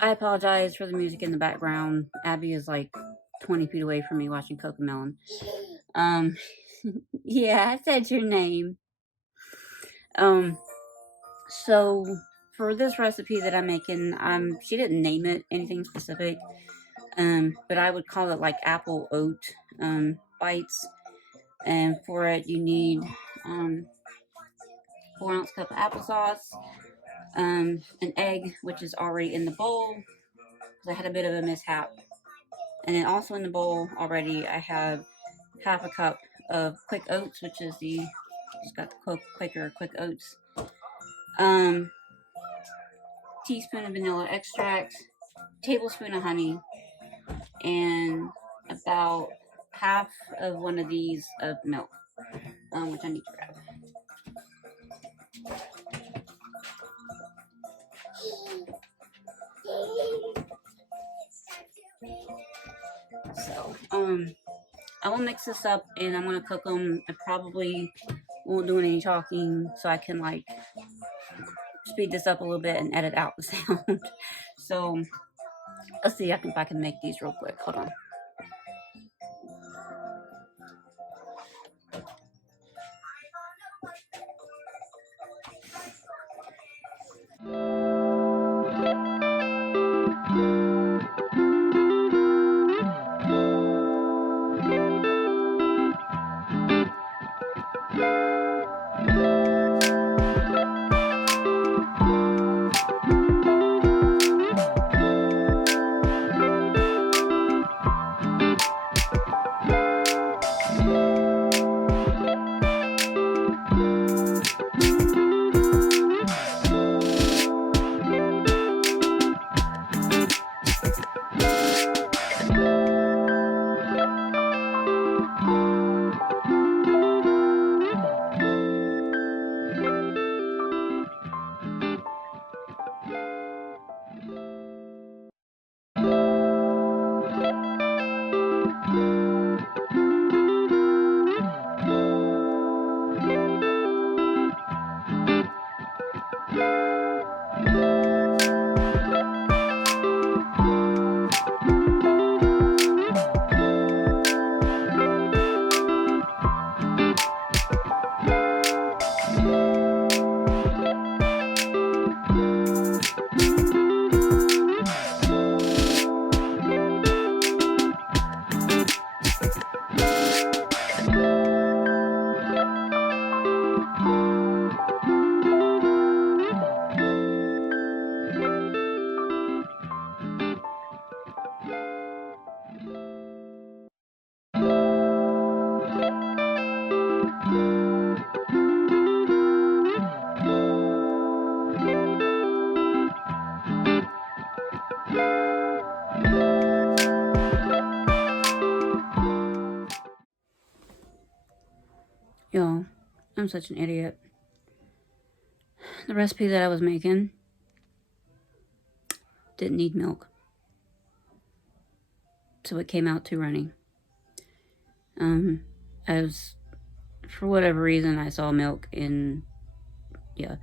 I apologize for the music in the background. Abby is like 20 feet away from me watching Cocomelon. Yeah, I said your name. So for this recipe that I'm making, she didn't name it anything specific, but I would call it like apple oat bites. And for it, you need 4-ounce cup of applesauce, an egg, which is already in the bowl because I had a bit of a mishap. And then also in the bowl already, I have half a cup of quick oats, which is just got the Quaker quick oats. Teaspoon of vanilla extract, tablespoon of honey, and about half of one of these of milk, which I need to grab. So, I will mix this up and I'm going to cook them. I probably won't do any talking so I can like speed this up a little bit and edit out the sound. So, let's see if I can make these real quick. Hold on. Y'all, I'm such an idiot. The recipe that I was making didn't need milk. So it came out too runny. For whatever reason, I saw milk in, yeah.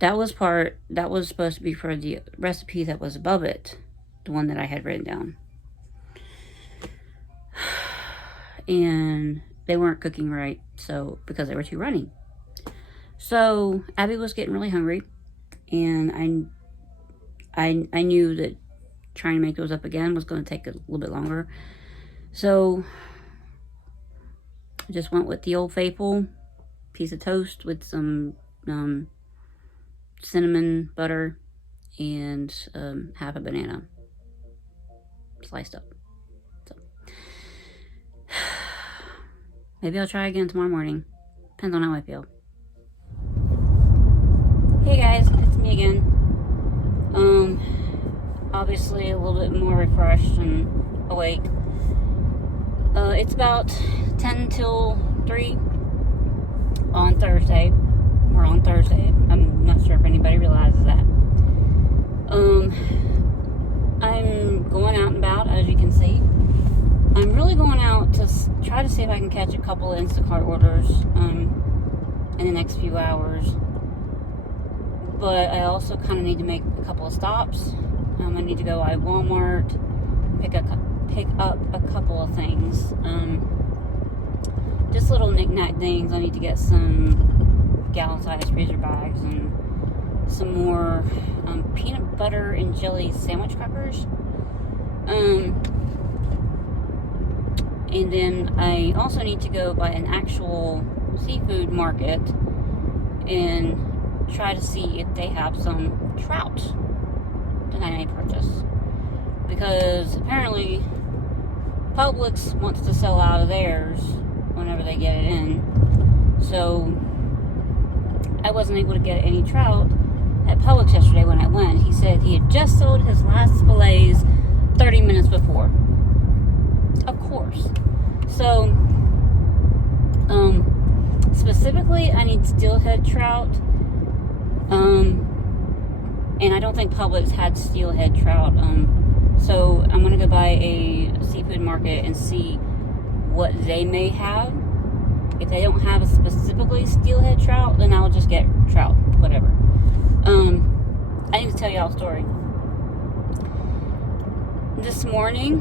That was supposed to be for the recipe that was above it. The one that I had written down. And they weren't cooking right, so because they were too runny. So Abby was getting really hungry, and I knew that trying to make those up again was going to take a little bit longer. So I just went with the old faithful piece of toast with some cinnamon butter and half a banana sliced up. So maybe I'll try again tomorrow morning. Depends on how I feel. Hey guys, it's me again. Obviously a little bit more refreshed and awake. It's about 10 till 3 on Thursday. We're on Thursday. I'm not sure if anybody realizes that. I'm going out and about, as you can see. I'm really going out to try to see if I can catch a couple of Instacart orders in the next few hours. but I also kind of need to make a couple of stops. I need to go by Walmart, pick up a couple of things. Just little knick-knack things. I need to get some gallon-sized freezer bags and some more peanut butter and jelly sandwich crackers. And then I also need to go by an actual seafood market and try to see if they have some trout that I may purchase. Because apparently Publix wants to sell out of theirs whenever they get it in. So I wasn't able to get any trout at Publix yesterday when I went. He said he had just sold his last fillets 30 minutes before. Of course. So, specifically, I need steelhead trout. And I don't think Publix had steelhead trout. So I'm going to go by a seafood market and see what they may have. If they don't have a specifically steelhead trout, then I'll just get trout, whatever. I need to tell y'all a story. This morning,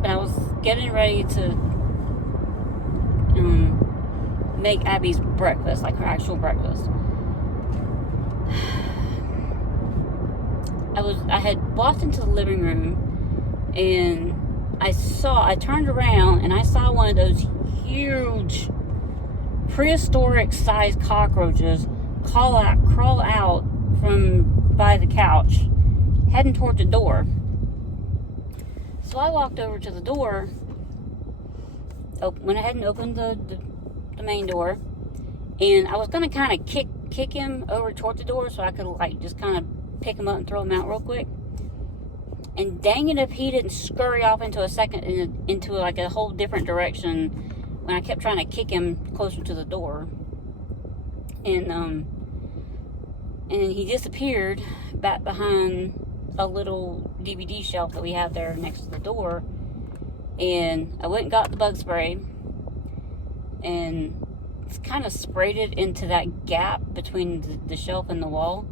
when I was getting ready to make Abby's breakfast, like her actual breakfast, I had walked into the living room and I turned around and I saw one of those huge prehistoric sized cockroaches crawl out from by the couch, heading toward the door. So I walked over to the door, went ahead and opened the main door, and I was going to kind of kick him over toward the door so I could like just kind of pick him up and throw him out real quick. And dang it if he didn't scurry off into like a whole different direction when I kept trying to kick him closer to the door. And he disappeared back behind a little DVD shelf that we have there next to the door. And I went and got the bug spray and kind of sprayed it into that gap between the shelf and the wall.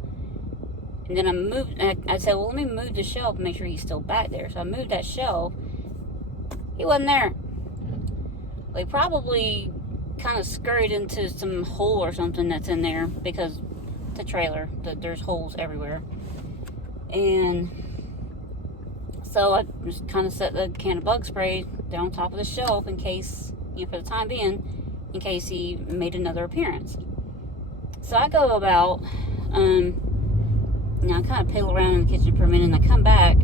And then I said, well, let me move the shelf and make sure he's still back there. So I moved that shelf. He wasn't there. Well, he probably kind of scurried into some hole or something that's in there because the trailer, there's holes everywhere. And so I just kind of set the can of bug spray down on top of the shelf in case, for the time being, in case he made another appearance. So I go about, I kind of piddle around in the kitchen for a minute, and I come back,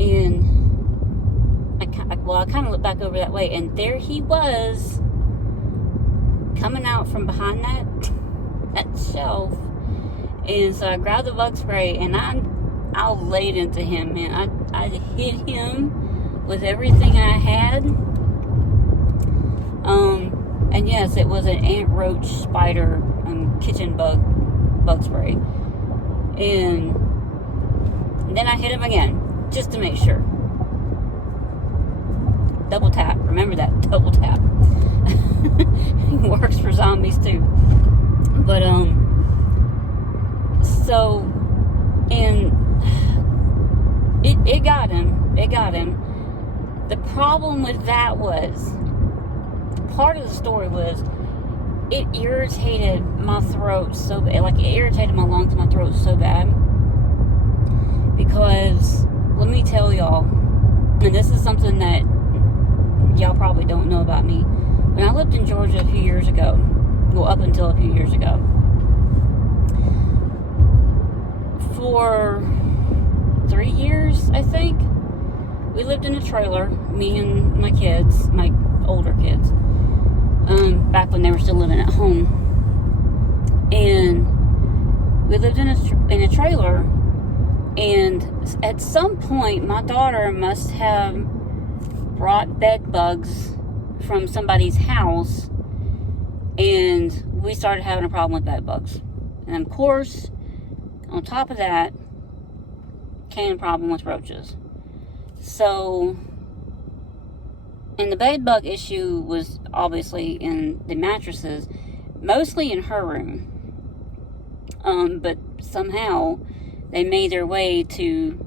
and I kind of look back over that way, and there he was, coming out from behind that shelf. And so I grabbed the bug spray, and I laid into him, man. I hit him with everything I had. And yes, it was an ant, roach, spider, kitchen bug spray. And then I hit him again, just to make sure. Double tap. Remember that, double tap. It works for zombies too. But, so, and it got him. It got him. The problem with that was, part of the story was, it irritated my throat so bad. Like, it irritated my lungs and my throat so bad. Because, let me tell y'all, and this is something that y'all probably don't know about me. When I lived in Georgia a few years ago, well, up until a few years ago, for 3 years, I think, we lived in a trailer, me and my kids, my older kids, back when they were still living at home. And we lived in a trailer, and at some point, my daughter must have brought bed bugs from somebody's house, and we started having a problem with bed bugs. And of course, on top of that, came a problem with roaches. So, and the bed bug issue was obviously in the mattresses, mostly in her room. But somehow they made their way to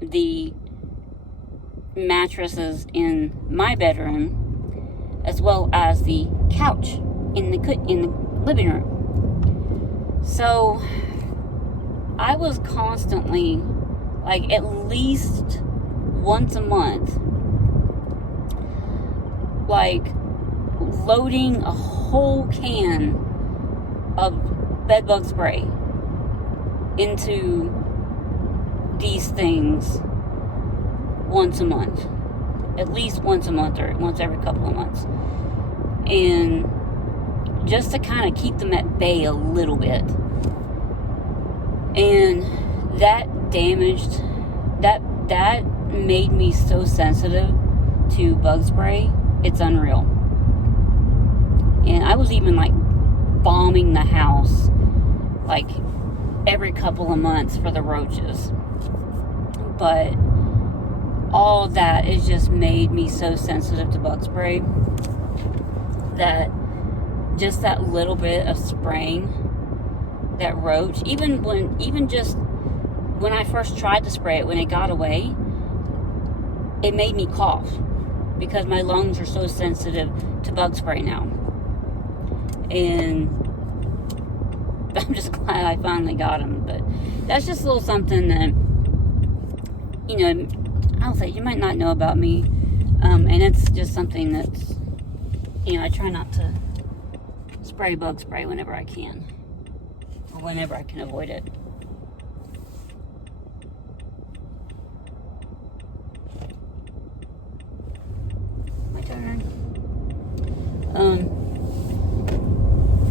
the mattresses in my bedroom, as well as the couch in the living room. So I was constantly, like, at least once a month, like, loading a whole can of bedbug spray into these things once a month. At least once a month, or once every couple of months. And just to kind of keep them at bay a little bit. And that damaged, that made me so sensitive to bug spray. It's unreal. And I was even, like, bombing the house, like, every couple of months for the roaches. But all that has just made me so sensitive to bug spray that just that little bit of spraying that roach, even just when I first tried to spray it, when it got away, it made me cough because my lungs are so sensitive to bug spray now. And I'm just glad I finally got them. But that's just a little something that, you know, I'll say you might not know about me. And it's just something that's, you know, I try not to spray bug spray whenever I can. Or whenever I can avoid it. My turn.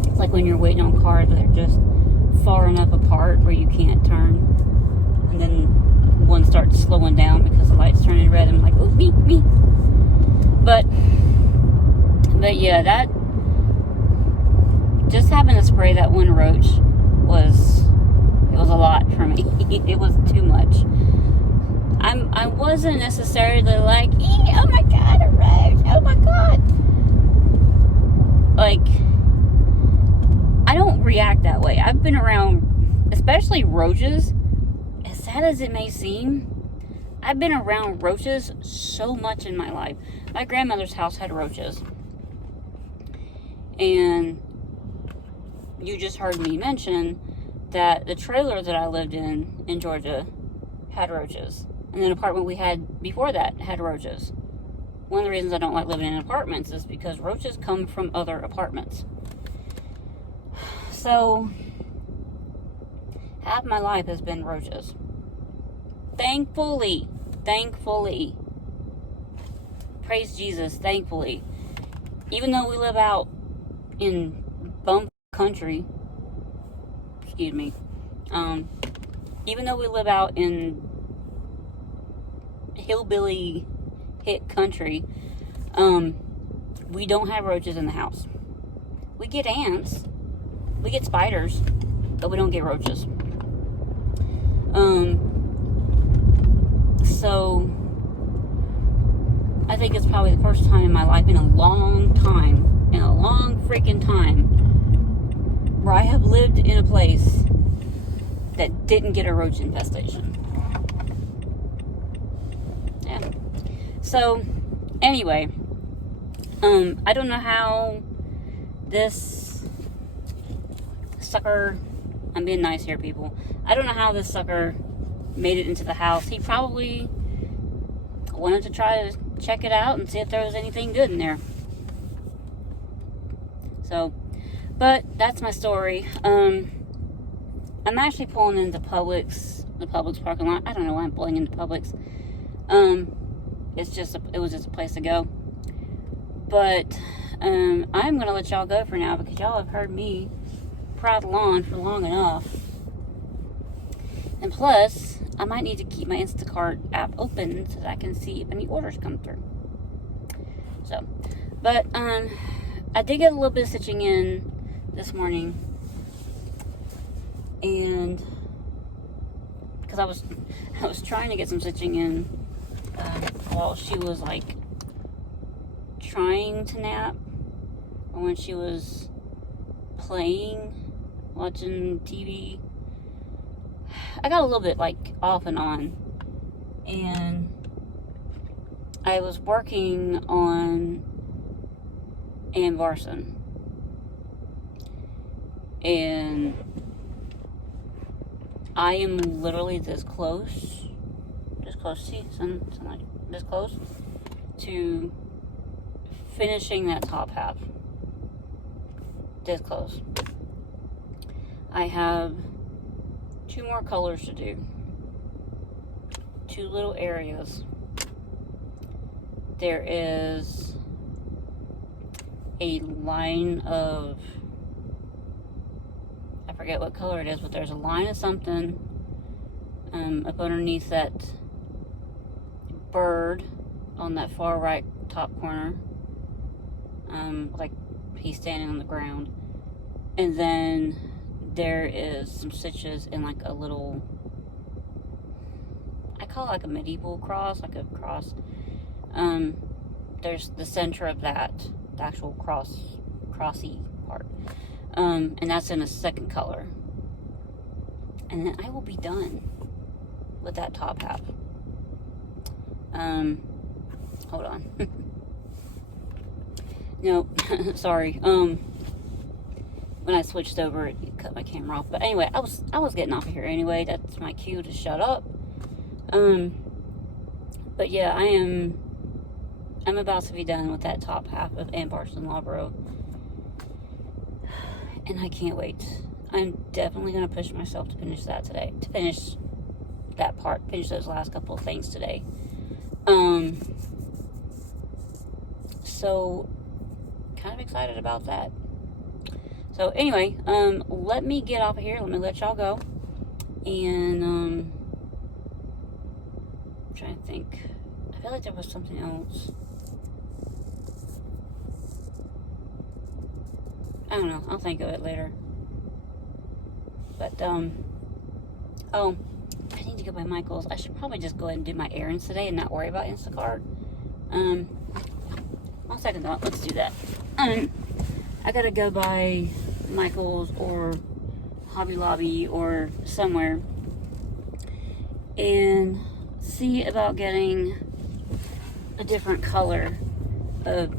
It's like when you're waiting on cars that are just far enough apart where you can't turn. And then one starts slowing down because the light's turning red. I'm like, oh, me. But yeah, that, just having to spray that one roach was a lot for me. It was too much. I wasn't necessarily like, oh my god, a roach, oh my god. Like, I don't react that way. I've been around, especially roaches, as sad as it may seem, I've been around roaches so much in my life. My grandmother's house had roaches. And you just heard me mention that the trailer that I lived in Georgia had roaches. And the apartment we had before that had roaches. One of the reasons I don't like living in apartments is because roaches come from other apartments. So, half my life has been roaches. Thankfully. Praise Jesus, thankfully. Even though we live out in bum country, even though we live out in hillbilly hit country, we don't have roaches in the house. We get ants, we get spiders, but we don't get roaches. So I think it's probably the first time in my life in a long freaking time, where I have lived in a place that didn't get a roach infestation. Yeah. So, anyway, I don't know how this sucker, I'm being nice here, people. I don't know how this sucker made it into the house. He probably wanted to try to check it out and see if there was anything good in there. So, but that's my story. I'm actually pulling into the Publix parking lot. I don't know why I'm pulling into Publix. It was just a place to go. But I'm gonna let y'all go for now because y'all have heard me prattle on for long enough. And plus, I might need to keep my Instacart app open so that I can see if any orders come through. So, but I did get a little bit of stitching in this morning, and because I was trying to get some stitching in while she was like trying to nap, or when she was playing watching TV. I got a little bit like off and on, and I was working on Barson, and I am literally this close, see, something like this close to finishing that top half. This close. I have 2 more colors to do. 2 little areas. There is a line of, I forget what color it is, but there's a line of something up underneath that bird on that far right top corner. Like he's standing on the ground. And then there is some stitches in like a little, I call it like a medieval cross, like a cross. There's the center of that, the actual crossy part. And that's in a second color. And then I will be done with that top half. Hold on. No, sorry. When I switched over, it cut my camera off. But anyway, I was getting off of here anyway. That's my cue to shut up. But yeah, I'm about to be done with that top half of Barson Loughbro, and I can't wait. I'm definitely gonna push myself to finish that today. To finish that part, finish those last couple of things today. So kind of excited about that. So anyway, let me get off of here. Let me let y'all go. And I'm trying to think. I feel like there was something else. I don't know. I'll think of it later. But oh, I need to go by Michael's. I should probably just go ahead and do my errands today and not worry about Instacart. On second thought, let's do that. I gotta go by Michael's or Hobby Lobby or somewhere and see about getting a different color of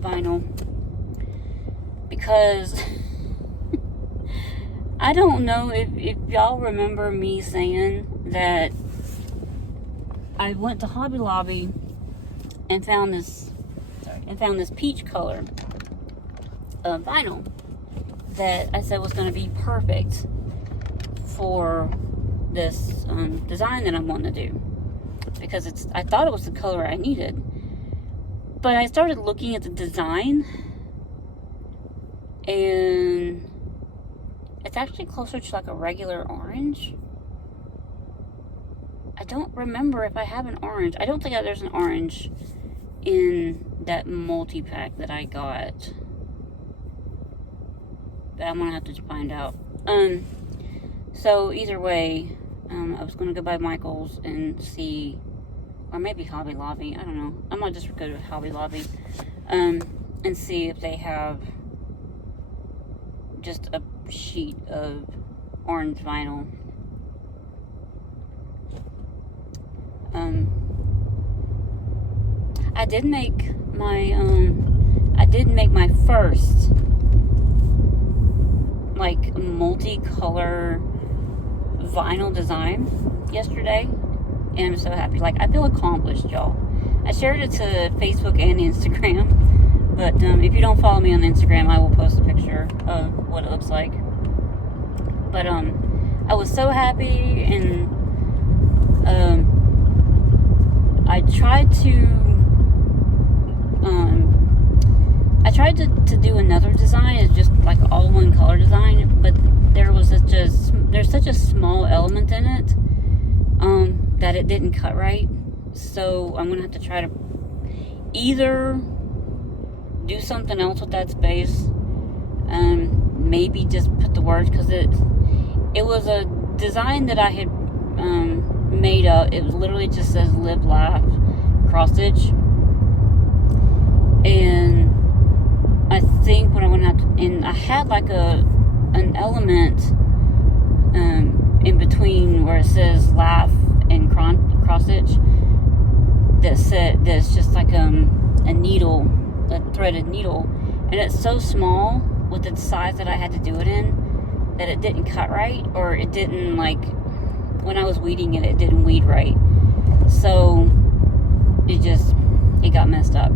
vinyl, because I don't know if y'all remember me saying that I went to Hobby Lobby and found this peach color of vinyl that I said was going to be perfect for this design that I'm wanting to do, because I thought it was the color I needed. But I started looking at the design, and it's actually closer to like a regular orange. I don't remember if I have an orange. I don't think there's an orange in that multi-pack that I got, but I'm gonna have to find out. So either way, I was gonna go by Michael's and see, or maybe Hobby Lobby, I don't know. I might just go to Hobby Lobby and see if they have just a sheet of orange vinyl. I did make my first like multicolor vinyl design yesterday, and I'm so happy. Like, I feel accomplished, y'all. I shared it to Facebook and Instagram, but if you don't follow me on Instagram, I will post a picture of what it looks like. But I was so happy, and I tried to do another design. It's just like all one color design, but there's such a small element in it that it didn't cut right. So I'm gonna have to try to either do something else with that space, maybe just put the words, because it was a design that I had made up. It literally just says live, laugh, cross stitch, and I think what I'm going gonna have to, and I had like an element in between where it says laugh and cross stitch that's just like a needle, a threaded needle, and it's so small with the size that I had to do it in that it didn't cut right, or it didn't, like, when I was weeding it didn't weed right, so it got messed up.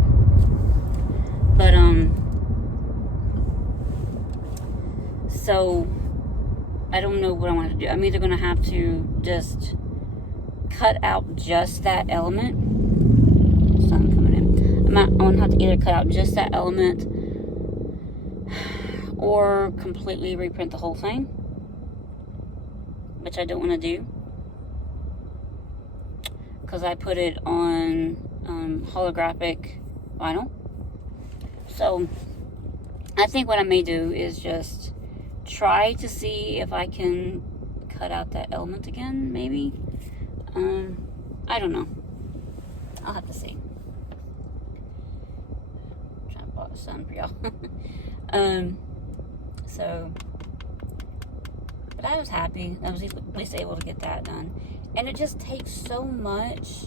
But so I don't know what I want to do. I'm either gonna have to just cut out just that element. Sun coming in. I'm gonna have to either cut out just that element or completely reprint the whole thing, which I don't want to do because I put it on holographic vinyl. So I think what I may do is just try to see if I can cut out that element again, maybe. I don't know. I'll have to see. I'm trying to block the sun for y'all. So, but I was happy. I was at least able to get that done. And it just takes so much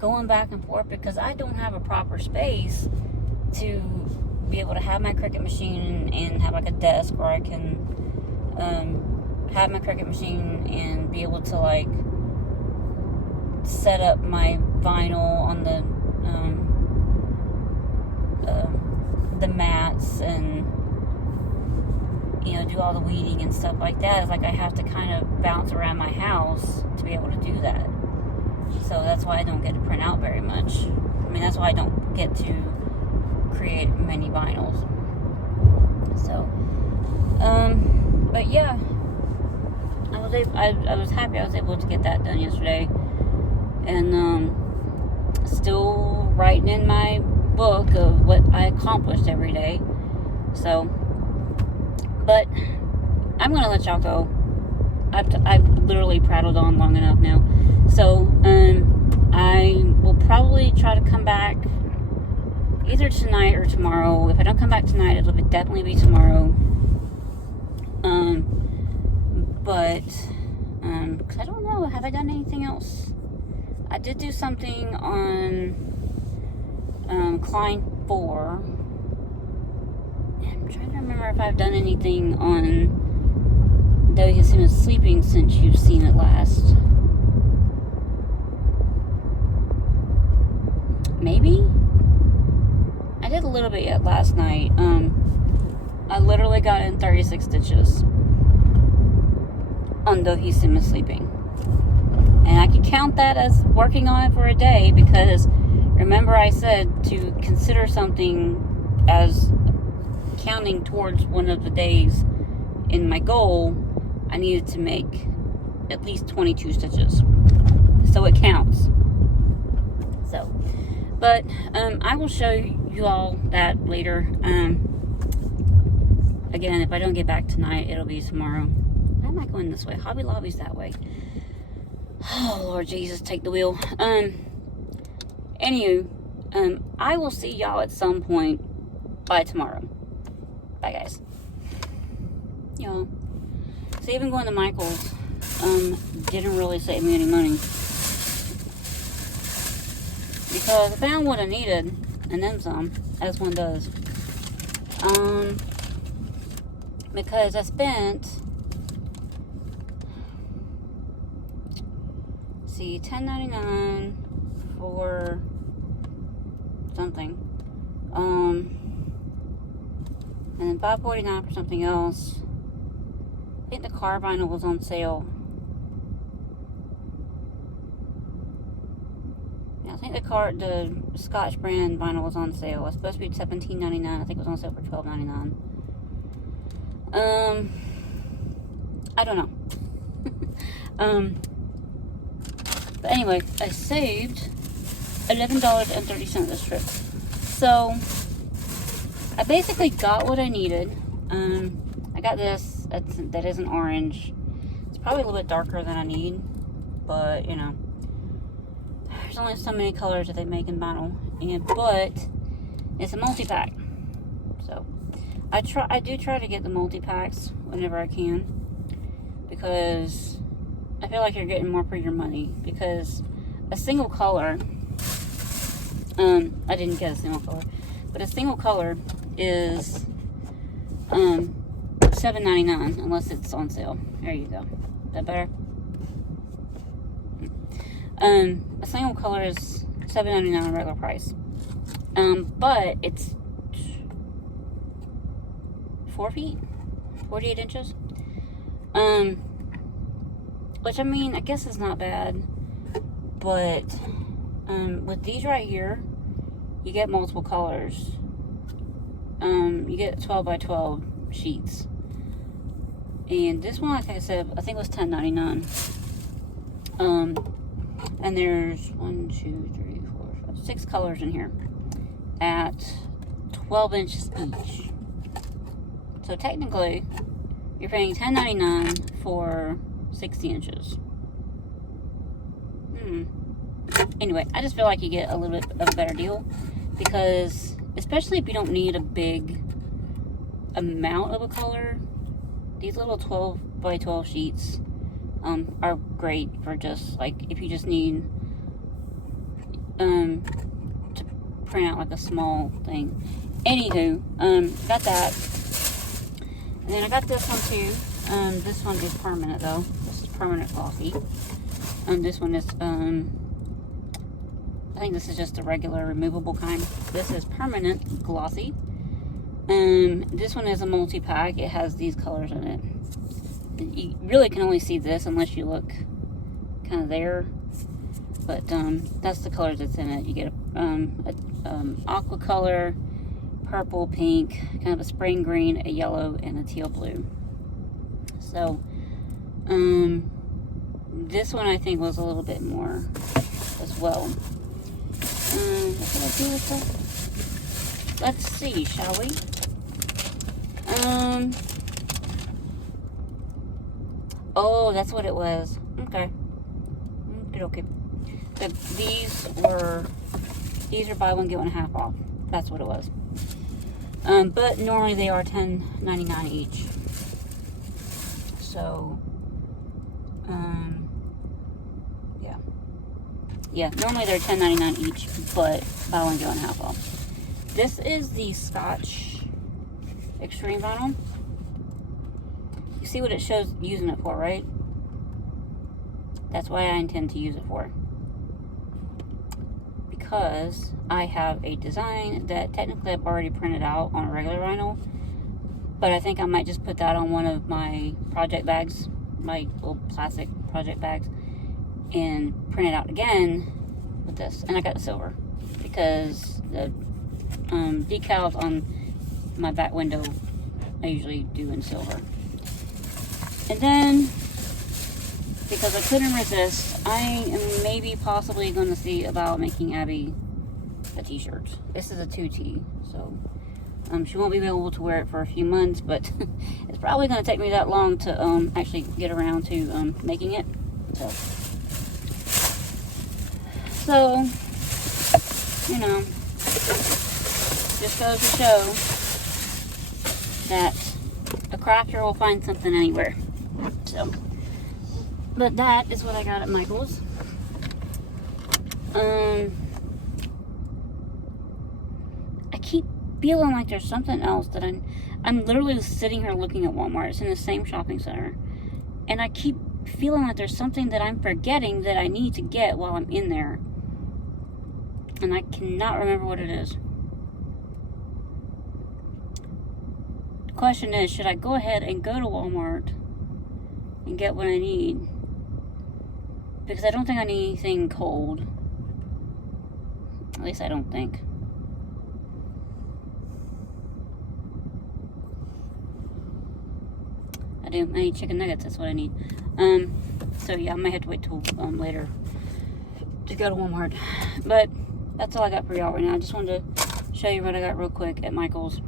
going back and forth because I don't have a proper space to be able to have my Cricut machine and have like a desk where I can have my Cricut machine and be able to like set up my vinyl on the mats and, you know, do all the weeding and stuff like that. It's like I have to kind of bounce around my house to be able to do that. So that's why I don't get to print out very much. I mean, that's why I don't get to create many vinyls. So, but yeah, I was happy I was able to get that done yesterday, and still writing in my book of what I accomplished every day. So, but I'm gonna let y'all go. I've literally prattled on long enough now. So, I will probably try to come back either tonight or tomorrow. If I don't come back tonight, it'll definitely be tomorrow. But, because I don't know, have I done anything else? I did do something on Klein 4. I'm trying to remember if I've done anything on though you Seemeth sleeping since you've seen it last. Maybe? I did a little bit yet last night. I literally got in 36 stitches on though he's sleeping. And I could count that as working on it for a day because remember I said to consider something as counting towards one of the days in my goal, I needed to make at least 22 stitches. So it counts. So, but I will show you all that later. Again, if I don't get back tonight, it'll be tomorrow. Why am I going this way? Hobby Lobby's that way. Oh, Lord Jesus, take the wheel. Anywho, I will see y'all at some point by tomorrow. Bye, guys. Y'all. So even going to Michael's, didn't really save me any money. Because I found what I needed, and then some, as one does. Because I spent, see, $10.99 for something, and then $5.49 for something else. I think the car vinyl was on sale. Yeah, I think the Scotch brand vinyl was on sale. It was supposed to be $17.99. I think it was on sale for $12.99. I don't know. But anyway, I saved $11.30 this trip. So I basically got what I needed. I got this. That is an orange. It's probably a little bit darker than I need, but you know, there's only so many colors that they make in vinyl, but it's a multi-pack. So I do try to get the multi-packs whenever I can, because I feel like you're getting more for your money, because a single color, I didn't get a single color, but a single color is $7.99 unless it's on sale. There you go. Is that better? A single color is $7.99 regular price. But it's 4 feet, 48 inches. Which, I mean, I guess is not bad, but with these right here, you get multiple colors. You get 12 by 12 sheets, and this one, like I said, I think it was $10.99. And there's 1, 2, 3, 4, 5, 6 colors in here at 12 inches each. So technically, you're paying $10.99 for 60 inches. Anyway, I just feel like you get a little bit of a better deal, because especially if you don't need a big amount of a color, these little 12 by 12 sheets are great for just like if you just need to print out like a small thing. Anywho, got that. And then I got this one too. This one is permanent though. This is permanent glossy. This one is I think this is just a regular removable kind. This is permanent glossy. This one is a multi-pack. It has these colors in it. You really can only see this unless you look kind of there. But that's the colors that's in it. You get a aqua color, purple, pink, kind of a spring green, a yellow, and a teal blue. So this one I think was a little bit more as well. What can I do with that? Let's see, shall we? Oh, that's what it was. Okay. Okay. These are buy one get one half off. That's what it was. But normally they are $10.99 each. So, yeah. Normally they're $10.99 each, but buy one get one half off. This is the Scotch Extreme Vinyl. You see what it shows using it for, right? That's why I intend to use it for. Because I have a design that technically I've already printed out on a regular vinyl, but I think I might just put that on one of my project bags, my little plastic project bags, and print it out again with this. And I got the silver because the decals on my back window I usually do in silver. And then, because I couldn't resist, I am maybe possibly going to see about making Abby a t-shirt. This is a 2T, so she won't be able to wear it for a few months, but it's probably going to take me that long to actually get around to making it. So, you know, just goes to show that a crafter will find something anywhere. So, but that is what I got at Michael's. I keep feeling like there's something else that I'm literally sitting here looking at Walmart. It's in the same shopping center, and I keep feeling like there's something that I'm forgetting that I need to get while I'm in there, and I cannot remember what it is. The question is, should I go ahead and go to Walmart and get what I need? Because I don't think I need anything cold. At least I don't think. I do. I need chicken nuggets. That's what I need. So yeah, I might have to wait till later to go to Walmart. But that's all I got for y'all right now. I just wanted to show you what I got real quick at Michael's.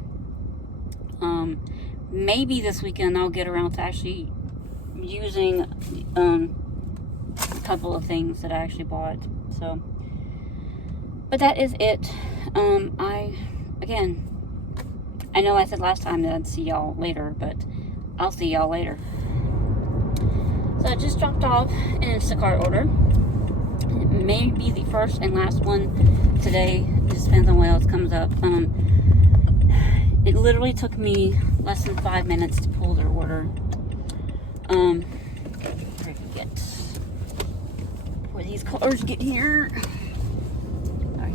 Maybe this weekend I'll get around to actually using a couple of things that I actually bought. So, but that is it. I know I said last time that I'd see y'all later, but I'll see y'all later. So I just dropped off an Instacart order. It may be the first and last one today. It just depends on what else comes up. It literally took me less than 5 minutes to pull their order. Where these cars get here. Sorry.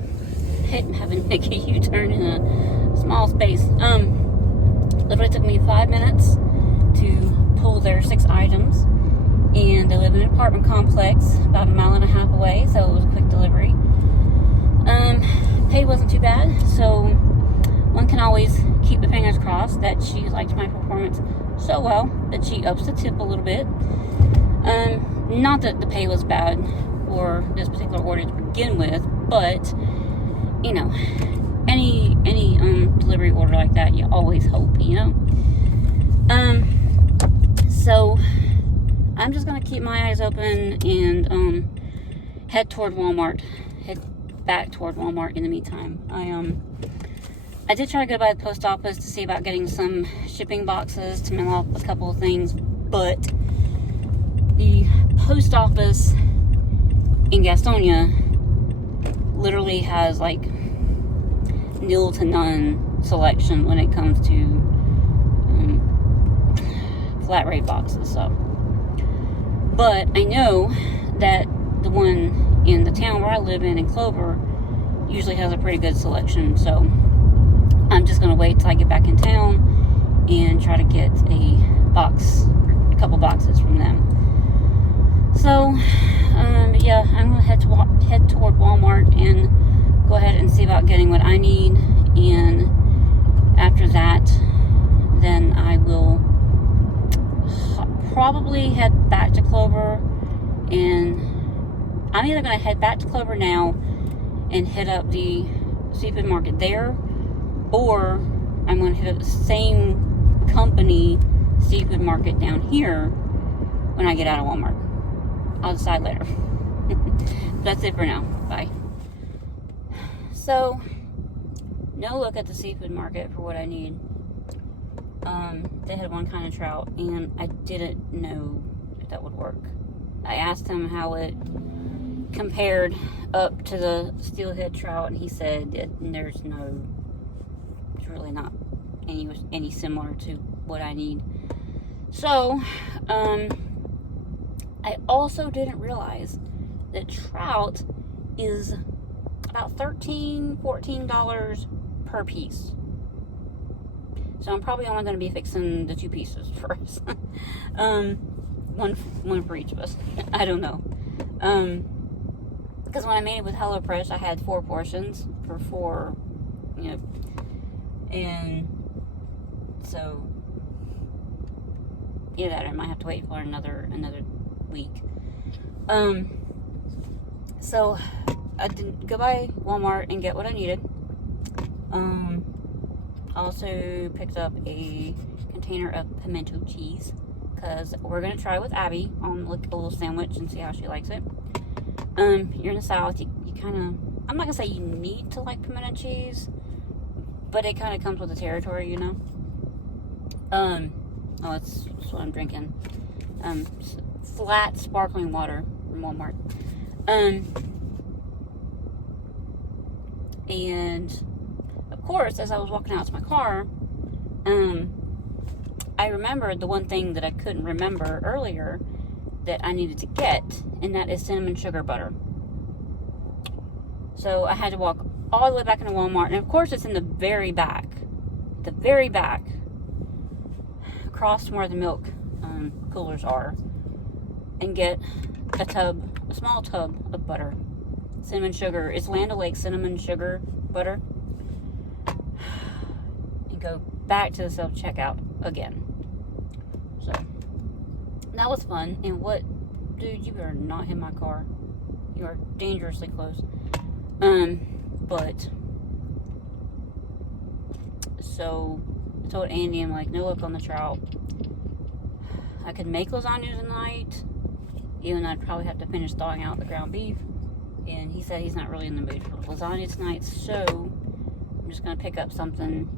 I'm having to make a U-turn in a small space. Literally took me 5 minutes to pull their 6 items. And they live in an apartment complex about 1.5 miles away, so it was a quick delivery. Pay wasn't too bad, so one can always keep the fingers crossed that she liked my performance so well that she ups the tip a little bit. Not that the pay was bad for this particular order to begin with, but you know, any delivery order like that, you always hope, you know. So I'm just gonna keep my eyes open and head back toward Walmart in the meantime. I did try to go by the post office to see about getting some shipping boxes to mail off a couple of things, but the post office in Gastonia literally has like nil to none selection when it comes to flat rate boxes. So, but I know that the one in the town where I live in Clover, usually has a pretty good selection. So I'm just gonna wait till I get back in town and try to get a couple boxes from them. So, yeah, I'm gonna head toward Walmart and go ahead and see about getting what I need. And after that, then I will probably head back to Clover. And I'm either gonna head back to Clover now and hit up the seafood market there, or I'm gonna hit up the same company seafood market down here when I get out of Walmart. I'll decide later. That's it for now. Bye. So, no look at the seafood market for what I need. They had one kind of trout, and I didn't know if that would work. I asked him how it compared up to the steelhead trout, and he said that it's really not any similar to what I need. So, I also didn't realize that trout is about $13-14 per piece. So I'm probably only going to be fixing the 2 pieces first. One for each of us. I don't know. Because when I made it with HelloFresh, I had 4 portions for 4, you know, and so either that or I might have to wait for another week. So I did go by Walmart and get what I needed. Also picked up a container of pimento cheese because we're gonna try it with Abby on like a little sandwich and see how she likes it. You're in the South, you kind of, I'm not gonna say you need to like pimento cheese, but it kind of comes with the territory, you know. That's what I'm drinking. Flat sparkling water from Walmart. And of course, as I was walking out to my car, I remembered the one thing that I couldn't remember earlier that I needed to get, and that is cinnamon sugar butter. So I had to walk all the way back into Walmart, and of course it's in the very back, across from where the milk coolers are, and get a small tub of butter. Cinnamon sugar. It's Land O'Lakes cinnamon sugar butter. And go back to the self-checkout again. So, that was fun. And dude, you better not hit my car. You are dangerously close. But, so, I told Andy, I'm like, no look on the trout. I could make lasagna tonight, even though I'd probably have to finish thawing out the ground beef. And he said he's not really in the mood for lasagna tonight, so I'm just going to pick up something,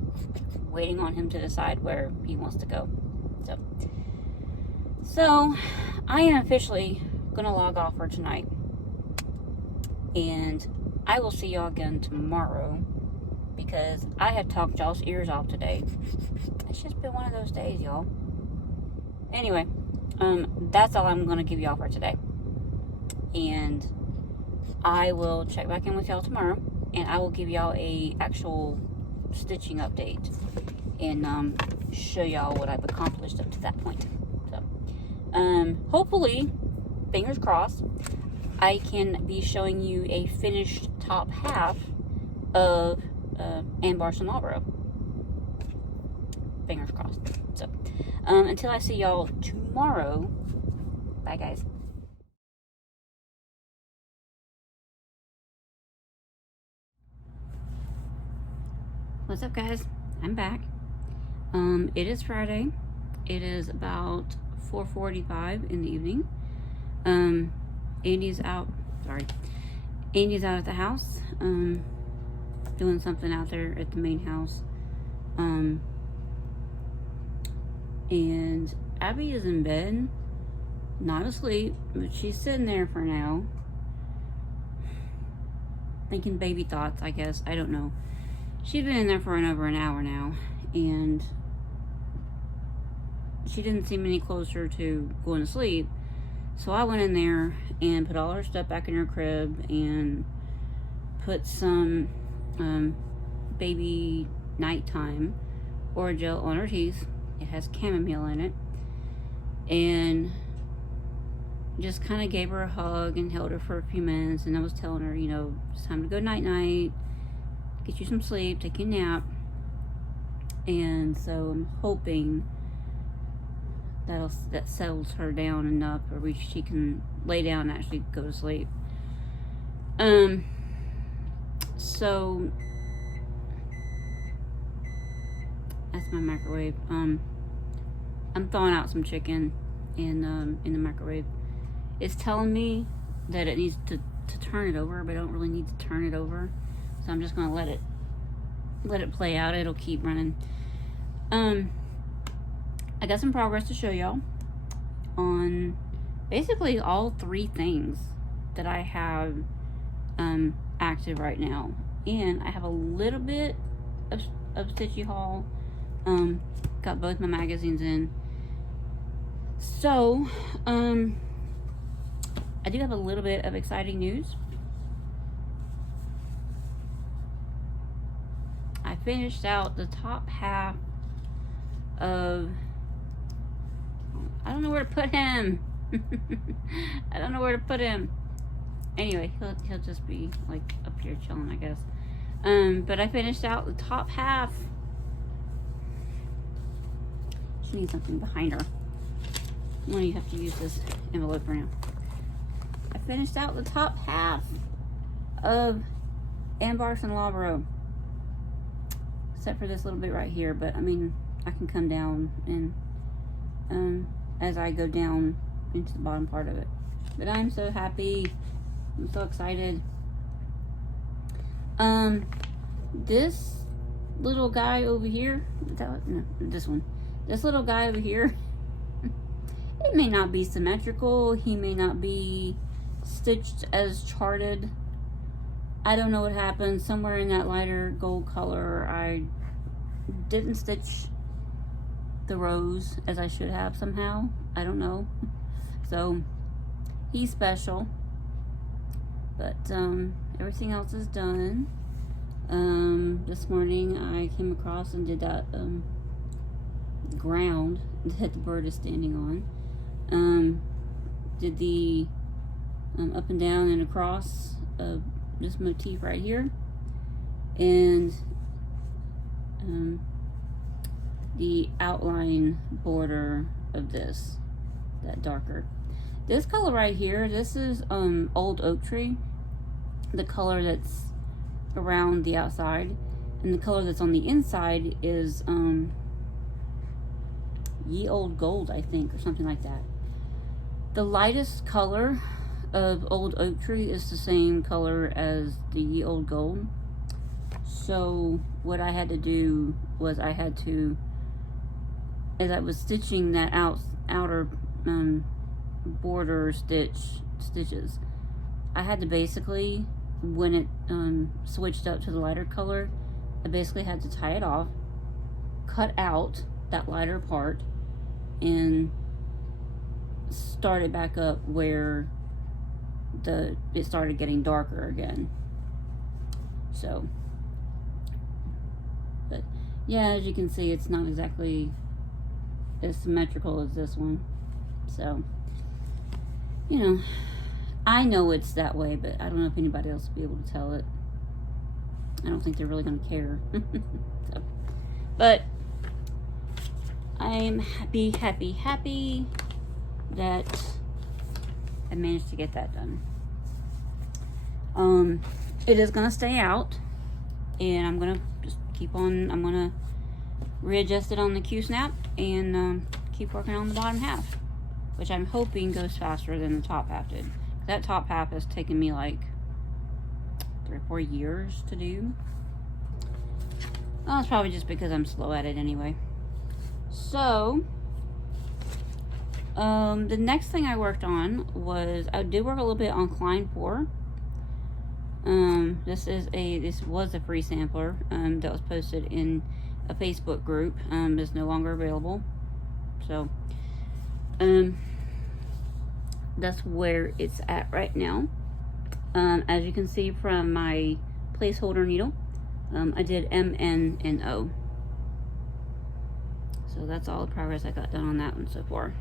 waiting on him to decide where he wants to go. So I am officially going to log off for tonight. And I will see y'all again tomorrow, because I have talked y'all's ears off today. It's just been one of those days, y'all. Anyway, that's all I'm going to give y'all for today. And I will check back in with y'all tomorrow, and I will give y'all a actual stitching update and show y'all what I've accomplished up to that point. So, hopefully, fingers crossed, I can be showing you a finished top half of Barson Loughbro. Fingers crossed. So, until I see y'all tomorrow, bye guys. What's up, guys? I'm back. It is Friday. It is about 4:45 in the evening. Andy's out at the house, doing something out there at the main house. And Abby is in bed, not asleep, but she's sitting there for now, thinking baby thoughts, I guess. I don't know. She's been in there for over an hour now, and she didn't seem any closer to going to sleep. So I went in there and put all her stuff back in her crib and put some baby nighttime Orajel on her teeth. It has chamomile in it. And just kind of gave her a hug and held her for a few minutes. And I was telling her, you know, it's time to go night-night. Get you some sleep, take a nap. And so I'm hoping that settles her down enough where she can lay down and actually go to sleep. So that's my microwave. I'm thawing out some chicken in the microwave. It's telling me that it needs to turn it over, but I don't really need to turn it over. So I'm just gonna let it play out. It'll keep running. I got some progress to show y'all on basically all three things that I have active right now. And I have a little bit of stitchy haul. Got both my magazines in. So, I do have a little bit of exciting news. I finished out the top half of... I don't know where to put him. I don't know where to put him. Anyway, he'll just be like up here chilling, I guess. But I finished out the top half. She needs something behind her. Well, you have to use this envelope for now. I finished out the top half of Barson Loughbro, except for this little bit right here. But I mean, I can come down and as I go down into the bottom part of it. But I'm so happy. I'm so excited. This little guy over here, no, this one. This little guy over here, it may not be symmetrical. He may not be stitched as charted. I don't know what happened. Somewhere in that lighter gold color, I didn't stitch the rows as I should have somehow. I don't know. So he's special, but everything else is done. This morning I came across and did that ground that the bird is standing on. Did the up and down and across this motif right here, and the outline border of this, that darker. This color right here, this is old oak tree, the color that's around the outside, and the color that's on the inside is ye old gold, I think, or something like that. The lightest color of old oak tree is the same color as the ye old gold. So what I had to do was as I was stitching that outer border stitches, I had to basically, when it switched up to the lighter color, I basically had to tie it off, cut out that lighter part, and start it back up where it started getting darker again. So, but yeah, as you can see, it's not exactly as symmetrical as this one. So, you know, I know it's that way, but I don't know if anybody else will be able to tell it. I don't think they're really going to care. So, but I'm happy that I managed to get that done. It is going to stay out, and I'm going to just I'm going to readjust it on the Q-snap and keep working on the bottom half, which I'm hoping goes faster than the top half did. That top half has taken me like 3 or 4 years to do. Well, it's probably just because I'm slow at it anyway. So, the next thing I worked on was, I did work a little bit on Klein 4. This was a free sampler that was posted in a Facebook group. It's no longer available. So, that's where it's at right now. As you can see from my placeholder needle, I did M, N, and O. So that's all the progress I got done on that one so far.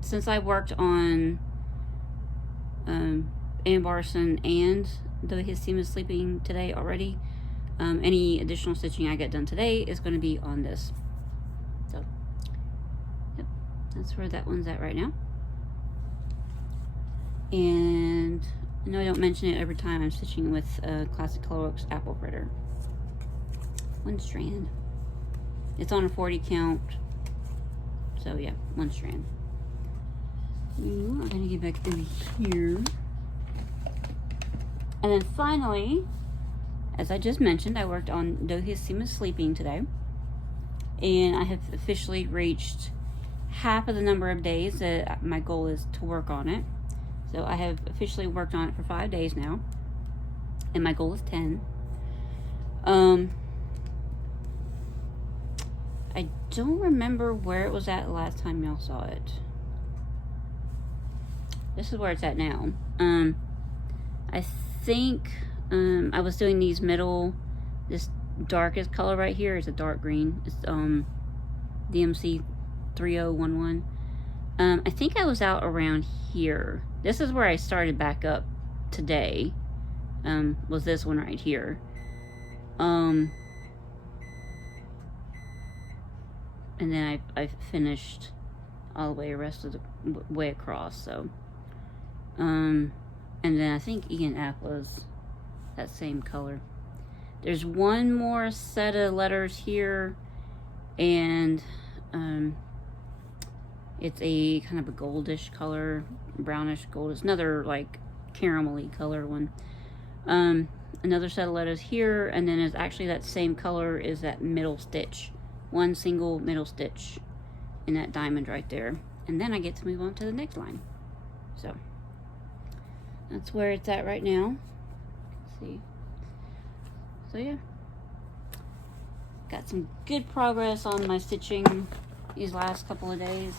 Since I worked on Barson and though his Seemeth sleeping today already, any additional stitching I get done today is going to be on this. So, yep, that's where that one's at right now. And I know I don't mention it every time I'm stitching with Classic Colorworks Apple Fritter. 1 strand. It's on a 40 count. So yeah, 1 strand. I'm gonna get back in here. And then finally, as I just mentioned, I worked on Though His Seemeth Sleeping today. And I have officially reached half of the number of days that my goal is to work on it. So I have officially worked on it for 5 days now. And my goal is 10. I don't remember where it was at the last time y'all saw it. This is where it's at now. I think I was doing these this darkest color right here is a dark green. It's DMC 3011. I think I was out around here. This is where I started back up today. Was this one right here. And then I finished all the way the rest of the way across. So, and then I think E and F was that same color. There's one more set of letters here, and it's a kind of a goldish color, brownish gold. It's another like caramelly color one. Another set of letters here, and then it's actually that same color is that middle stitch. 1 single middle stitch in that diamond right there. And then I get to move on to the next line. So, that's where it's at right now. Let's see. So yeah. Got some good progress on my stitching these last couple of days.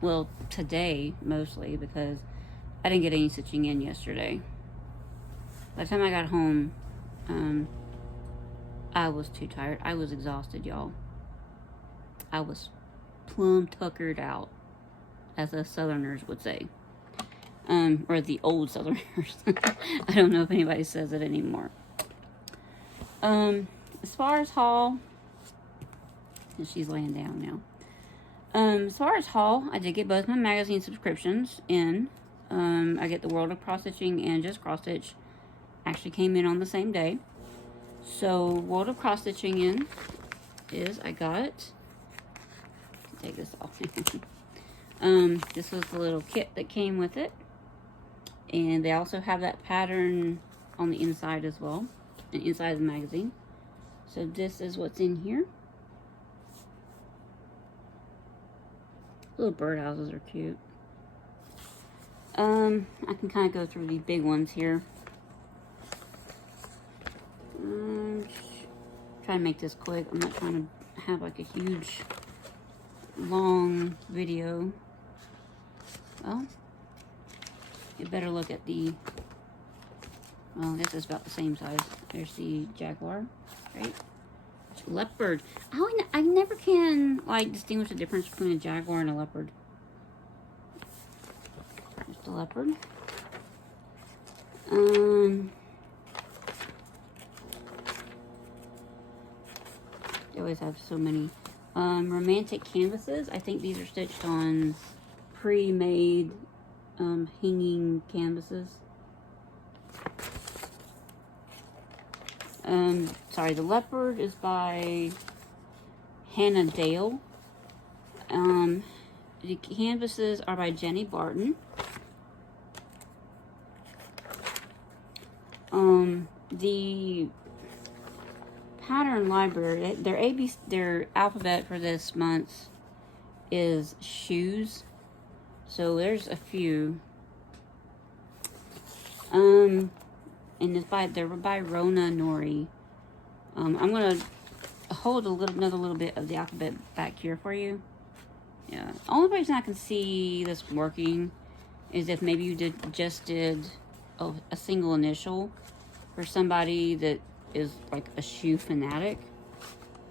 Well, today mostly because I didn't get any stitching in yesterday. By the time I got home, I was too tired. I was exhausted, y'all. I was plumb tuckered out, as the Southerners would say. Or the old Southerners. I don't know if anybody says it anymore. As far as haul, she's laying down now. As far as haul, I did get both my magazine subscriptions in. I get the World of Cross Stitching and Just Cross Stitch. Actually came in on the same day. So, World of Cross Stitching in is, I got, take this off. This was the little kit that came with it. And they also have that pattern on the inside as well, and inside of the magazine. So this is what's in here. Little birdhouses are cute. I can kind of go through the big ones here. Try and make this quick. I'm not trying to have like a huge, long video. Well, you better look at the, well, this is about the same size. There's the Jaguar, right? Leopard. I never can like distinguish the difference between a Jaguar and a leopard. There's the leopard. They always have so many. Romantic canvases. I think these are stitched on pre-made hanging canvases. Sorry, the leopard is by Hannah Dale. The canvases are by Jenny Barton. The pattern library, their alphabet for this month is shoes. So there's a few. And they're by Rona Nori. I'm gonna hold another little bit of the alphabet back here for you. Yeah. Only reason I can see this working is if maybe you just did a single initial for somebody that is like a shoe fanatic.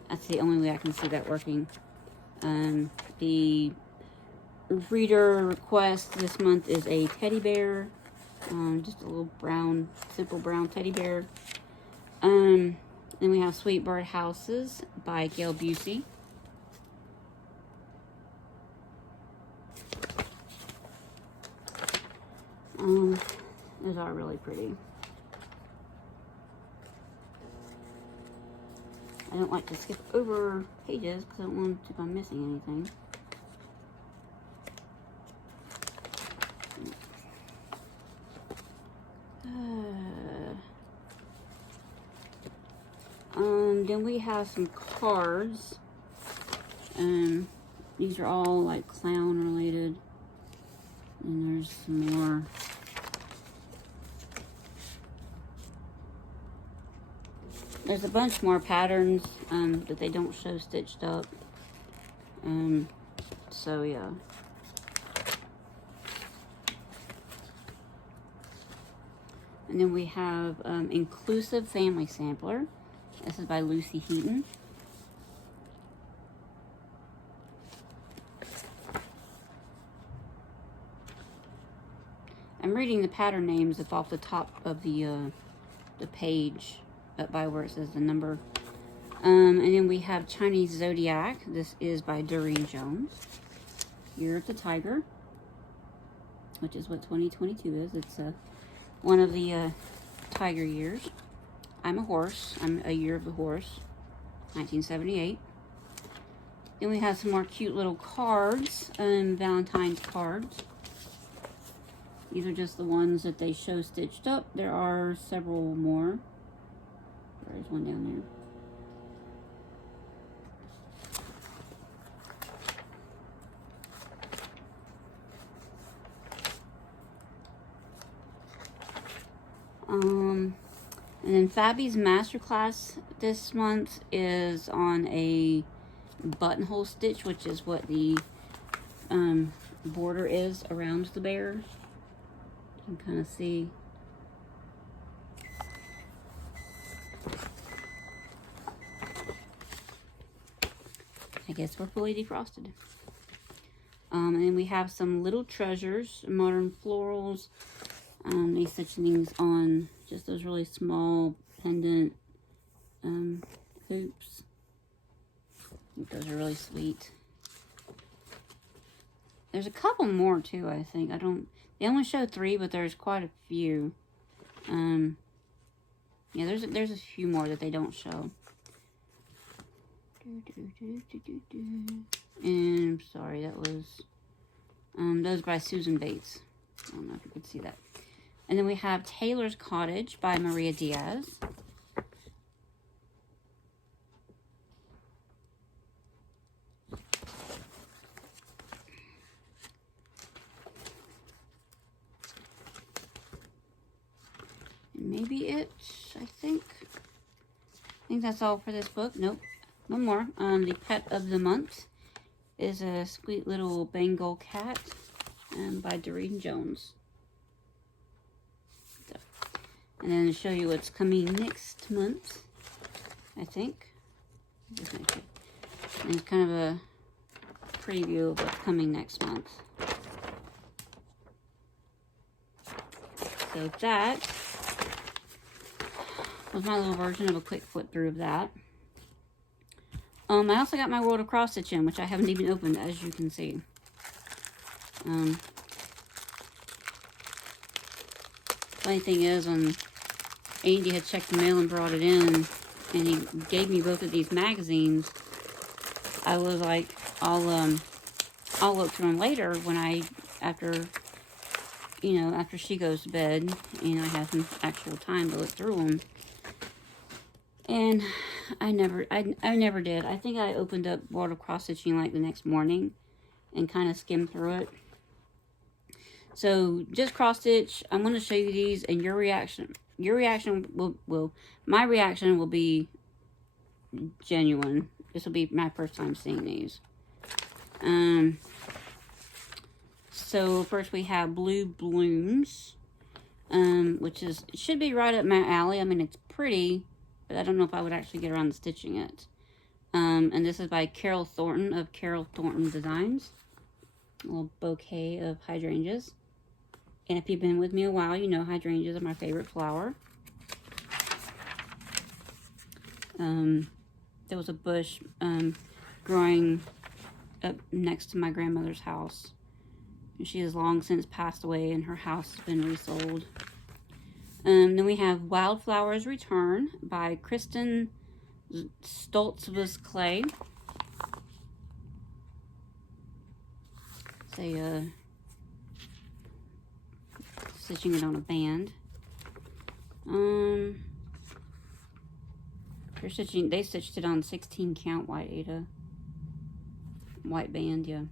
That's the only way I can see that working. The reader request this month is a teddy bear. Just a little brown, simple brown teddy bear. Then we have Sweet Bird Houses by Gail Busey. Those are really pretty. I don't like to skip over pages because I don't want to if I'm missing anything. Then we have some cards. These are all like clown related. And there's some more. There's a bunch more patterns that they don't show stitched up. So yeah. And then we have Inclusive Family Sampler. This is by Lucy Heaton. I'm reading the pattern names up off the top of the page, up by where it says the number. And then we have Chinese Zodiac. This is by Doreen Jones. Year of the Tiger, which is what 2022 is. It's one of the tiger years. I'm a horse. I'm a year of the horse, 1978. Then we have some more cute little cards, Valentine's cards. These are just the ones that they show stitched up. There are several more. There's one down there. And then Fabi's Masterclass this month is on a buttonhole stitch, which is what the border is around the bear. You can kind of see. I guess we're fully defrosted. And then we have some Little Treasures, Modern Florals. These such things on just those really small pendant hoops. I think those are really sweet. There's a couple more too, I think. They only show 3, but there's quite a few. Yeah, there's a few more that they don't show. And sorry, that was those by Susan Bates. I don't know if you could see that. And then we have Taylor's Cottage by Maria Diaz. And maybe it, I think that's all for this book. Nope, one more. The Pet of the Month is a sweet little Bengal cat by Doreen Jones. So, and then to show you what's coming next month, I think. And it's kind of a preview of what's coming next month. So that was my little version of a quick flip through of that. I also got my World of Cross Stitch in, which I haven't even opened, as you can see. Funny thing is, when Andy had checked the mail and brought it in, and he gave me both of these magazines, I was like, I'll look through them later when after she goes to bed, and I have some actual time to look through them. And I never did. I think I opened up World of Cross Stitching like the next morning and kind of skimmed through it. So just cross stitch. I'm going to show you these, and my reaction will be genuine. This will be my first time seeing these. So first we have Blue Blooms, which should be right up my alley. I mean, it's pretty, but I don't know if I would actually get around to stitching it. And this is by Carol Thornton of Carol Thornton Designs. A little bouquet of hydrangeas. And if you've been with me a while, you know hydrangeas are my favorite flower. There was a bush growing up next to my grandmother's house. And she has long since passed away, and her house has been resold. Then we have Wildflowers Return by Kristen Stoltz's Clay. It's stitching it on a band. They stitched it on 16 count white Ada. White band, yeah.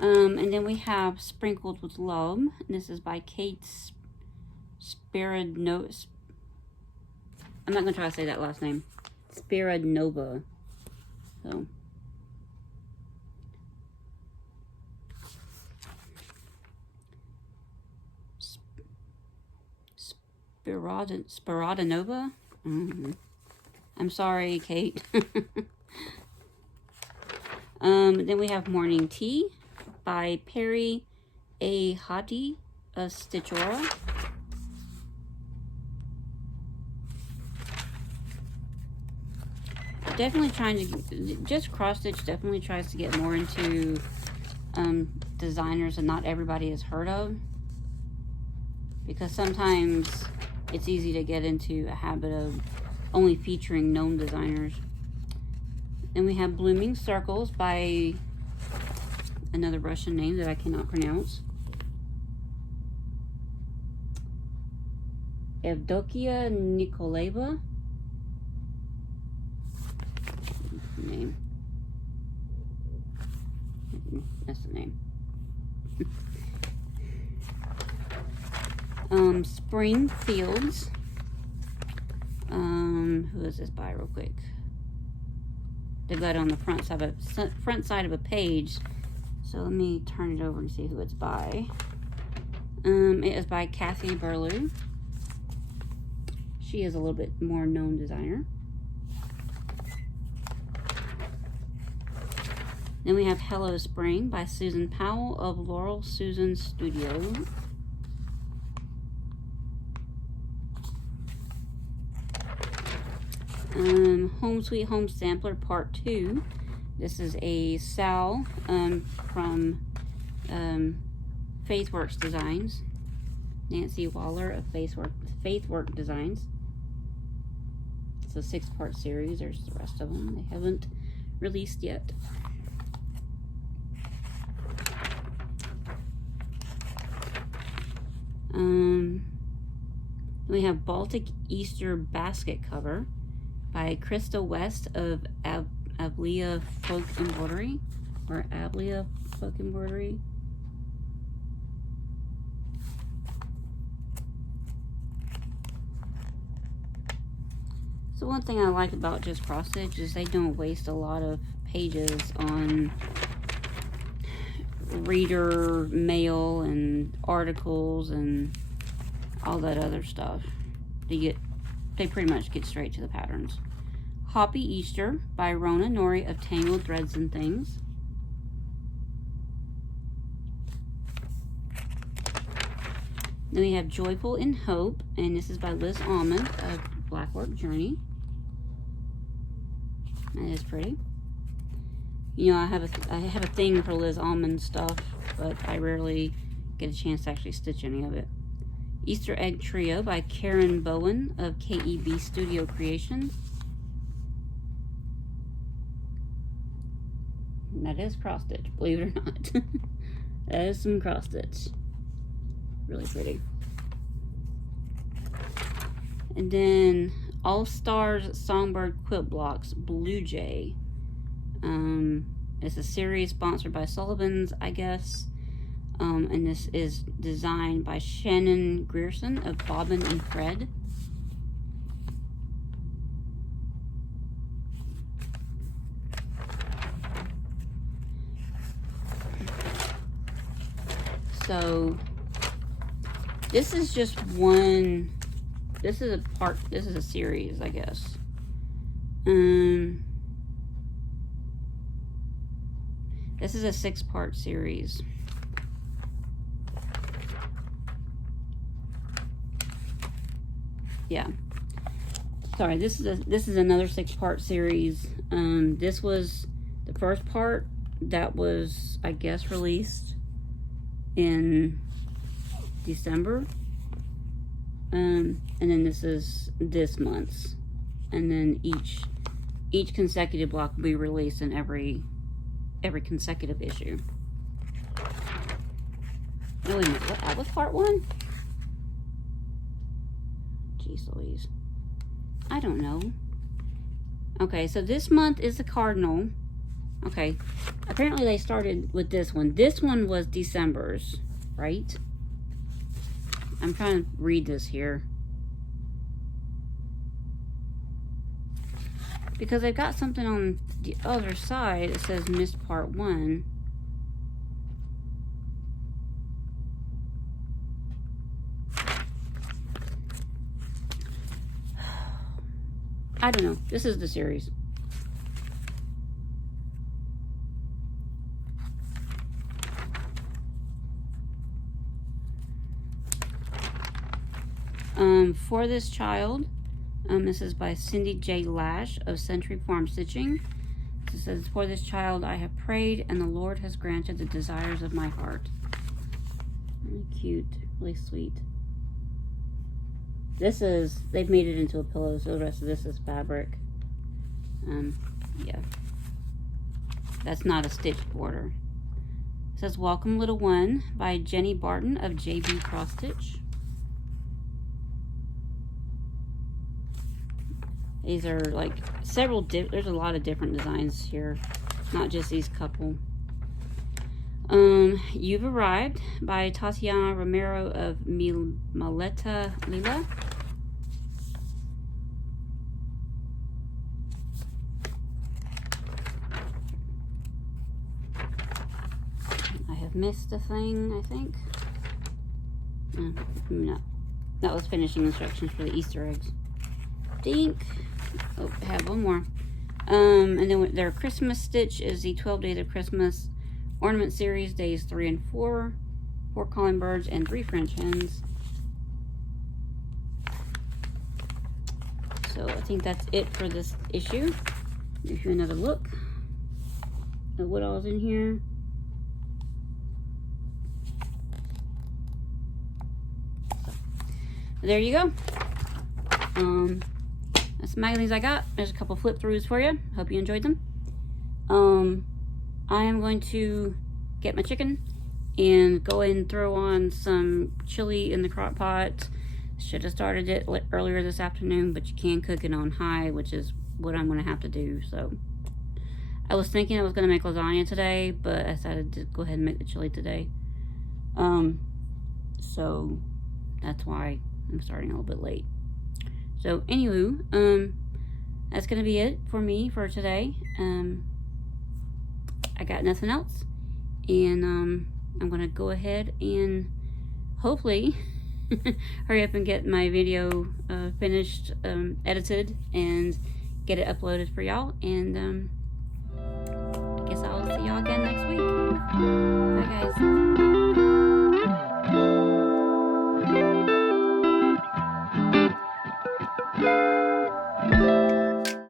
And then we have Sprinkled with Love. And this is by Kate Spiridnova. I'm not going to try to say that last name. Spiridnova. So. Spiridnova? I'm sorry, Kate. Then we have Morning Tea by Perry A. Hadi of Stitchora. Definitely trying to, just cross stitch definitely tries to get more into designers that not everybody has heard of. Because sometimes it's easy to get into a habit of only featuring known designers. Then we have Blooming Circles by another Russian name that I cannot pronounce. Evdokia Nikolaeva. Name. That's the name. Spring Fields. Who is this by real quick? They've got it on the front side of a page. So let me turn it over and see who it's by. It is by Kathy Burlew. She is a little bit more known designer. Then we have Hello Spring by Susan Powell of Laurel Susan Studio. Home Sweet Home Sampler Part 2. This is a Sal from Faithworks Designs. Nancy Waller of Faithwork Designs. It's a 6-part series. There's the rest of them. They haven't released yet. We have Baltic Easter basket cover by Krista West of Ablia Folk Embroidery, or Ablia Folk Embroidery. So one thing I like about Just Cross Stitch is they don't waste a lot of pages on reader mail and articles and all that other stuff. They pretty much get straight to the patterns. Hoppy Easter by Rona Nori of Tangled Threads and Things. Then we have Joyful in Hope, and this is by Liz Almond of Blackwork Journey. That is pretty. You know, I have a thing for Liz Almond stuff, but I rarely get a chance to actually stitch any of it. Easter Egg Trio by Karen Bowen of KEB Studio Creations. And that is cross stitch, believe it or not. That is some cross stitch. Really pretty. And then All Stars Songbird Quilt Blocks Blue Jay. It's a series sponsored by Sullivan's, I guess. And this is designed by Shannon Grierson of Bobbin and Thread. So this is just one, this is a series, I guess. This is a 6-part series. Yeah. Sorry, this is another 6-part series. This was the first part that was, I guess, released in December. And then this is this month's. And then each consecutive block will be released in every consecutive issue. Oh, wait a minute, that was part 1? Jeez Louise. I don't know. Okay, so this month is the Cardinal. Okay, apparently they started with this one. This one was December's, right? I'm trying to read this here. Because they've got something on the other side. It says missed part 1. I don't know. This is the series. For This Child, this is by Cindy J. Lash of Century Farm Stitching. It says, for this child I have prayed, and the Lord has granted the desires of my heart. Really cute, really sweet. This is, they've made it into a pillow, so the rest of this is fabric. Yeah. That's not a stitched border. It says, Welcome Little One by Jenny Barton of JB Cross Stitch. These are like several, there's a lot of different designs here, not just these couple. You've Arrived by Tatiana Romero of Maleta Lila. I have missed a thing, I think. No, that was finishing instructions for the Easter eggs. Dink. Oh, I have one more. And then their Christmas stitch is the 12 Days of Christmas Ornament Series, days 3 and 4. 4 calling birds and 3 French hens. So I think that's it for this issue. Give you another look at what all's in here. So, there you go. That's the magazines I got. There's a couple flip throughs for you. Hope you enjoyed them. I am going to get my chicken and go ahead and throw on some chili in the crock pot. Should have started it earlier this afternoon, but you can cook it on high, which is what I'm going to have to do. So I was thinking I was going to make lasagna today, but I decided to go ahead and make the chili today. So that's why I'm starting a little bit late. So anywho, that's going to be it for me for today. I got nothing else, and I'm going to go ahead and hopefully hurry up and get my video finished, edited, and get it uploaded for y'all. And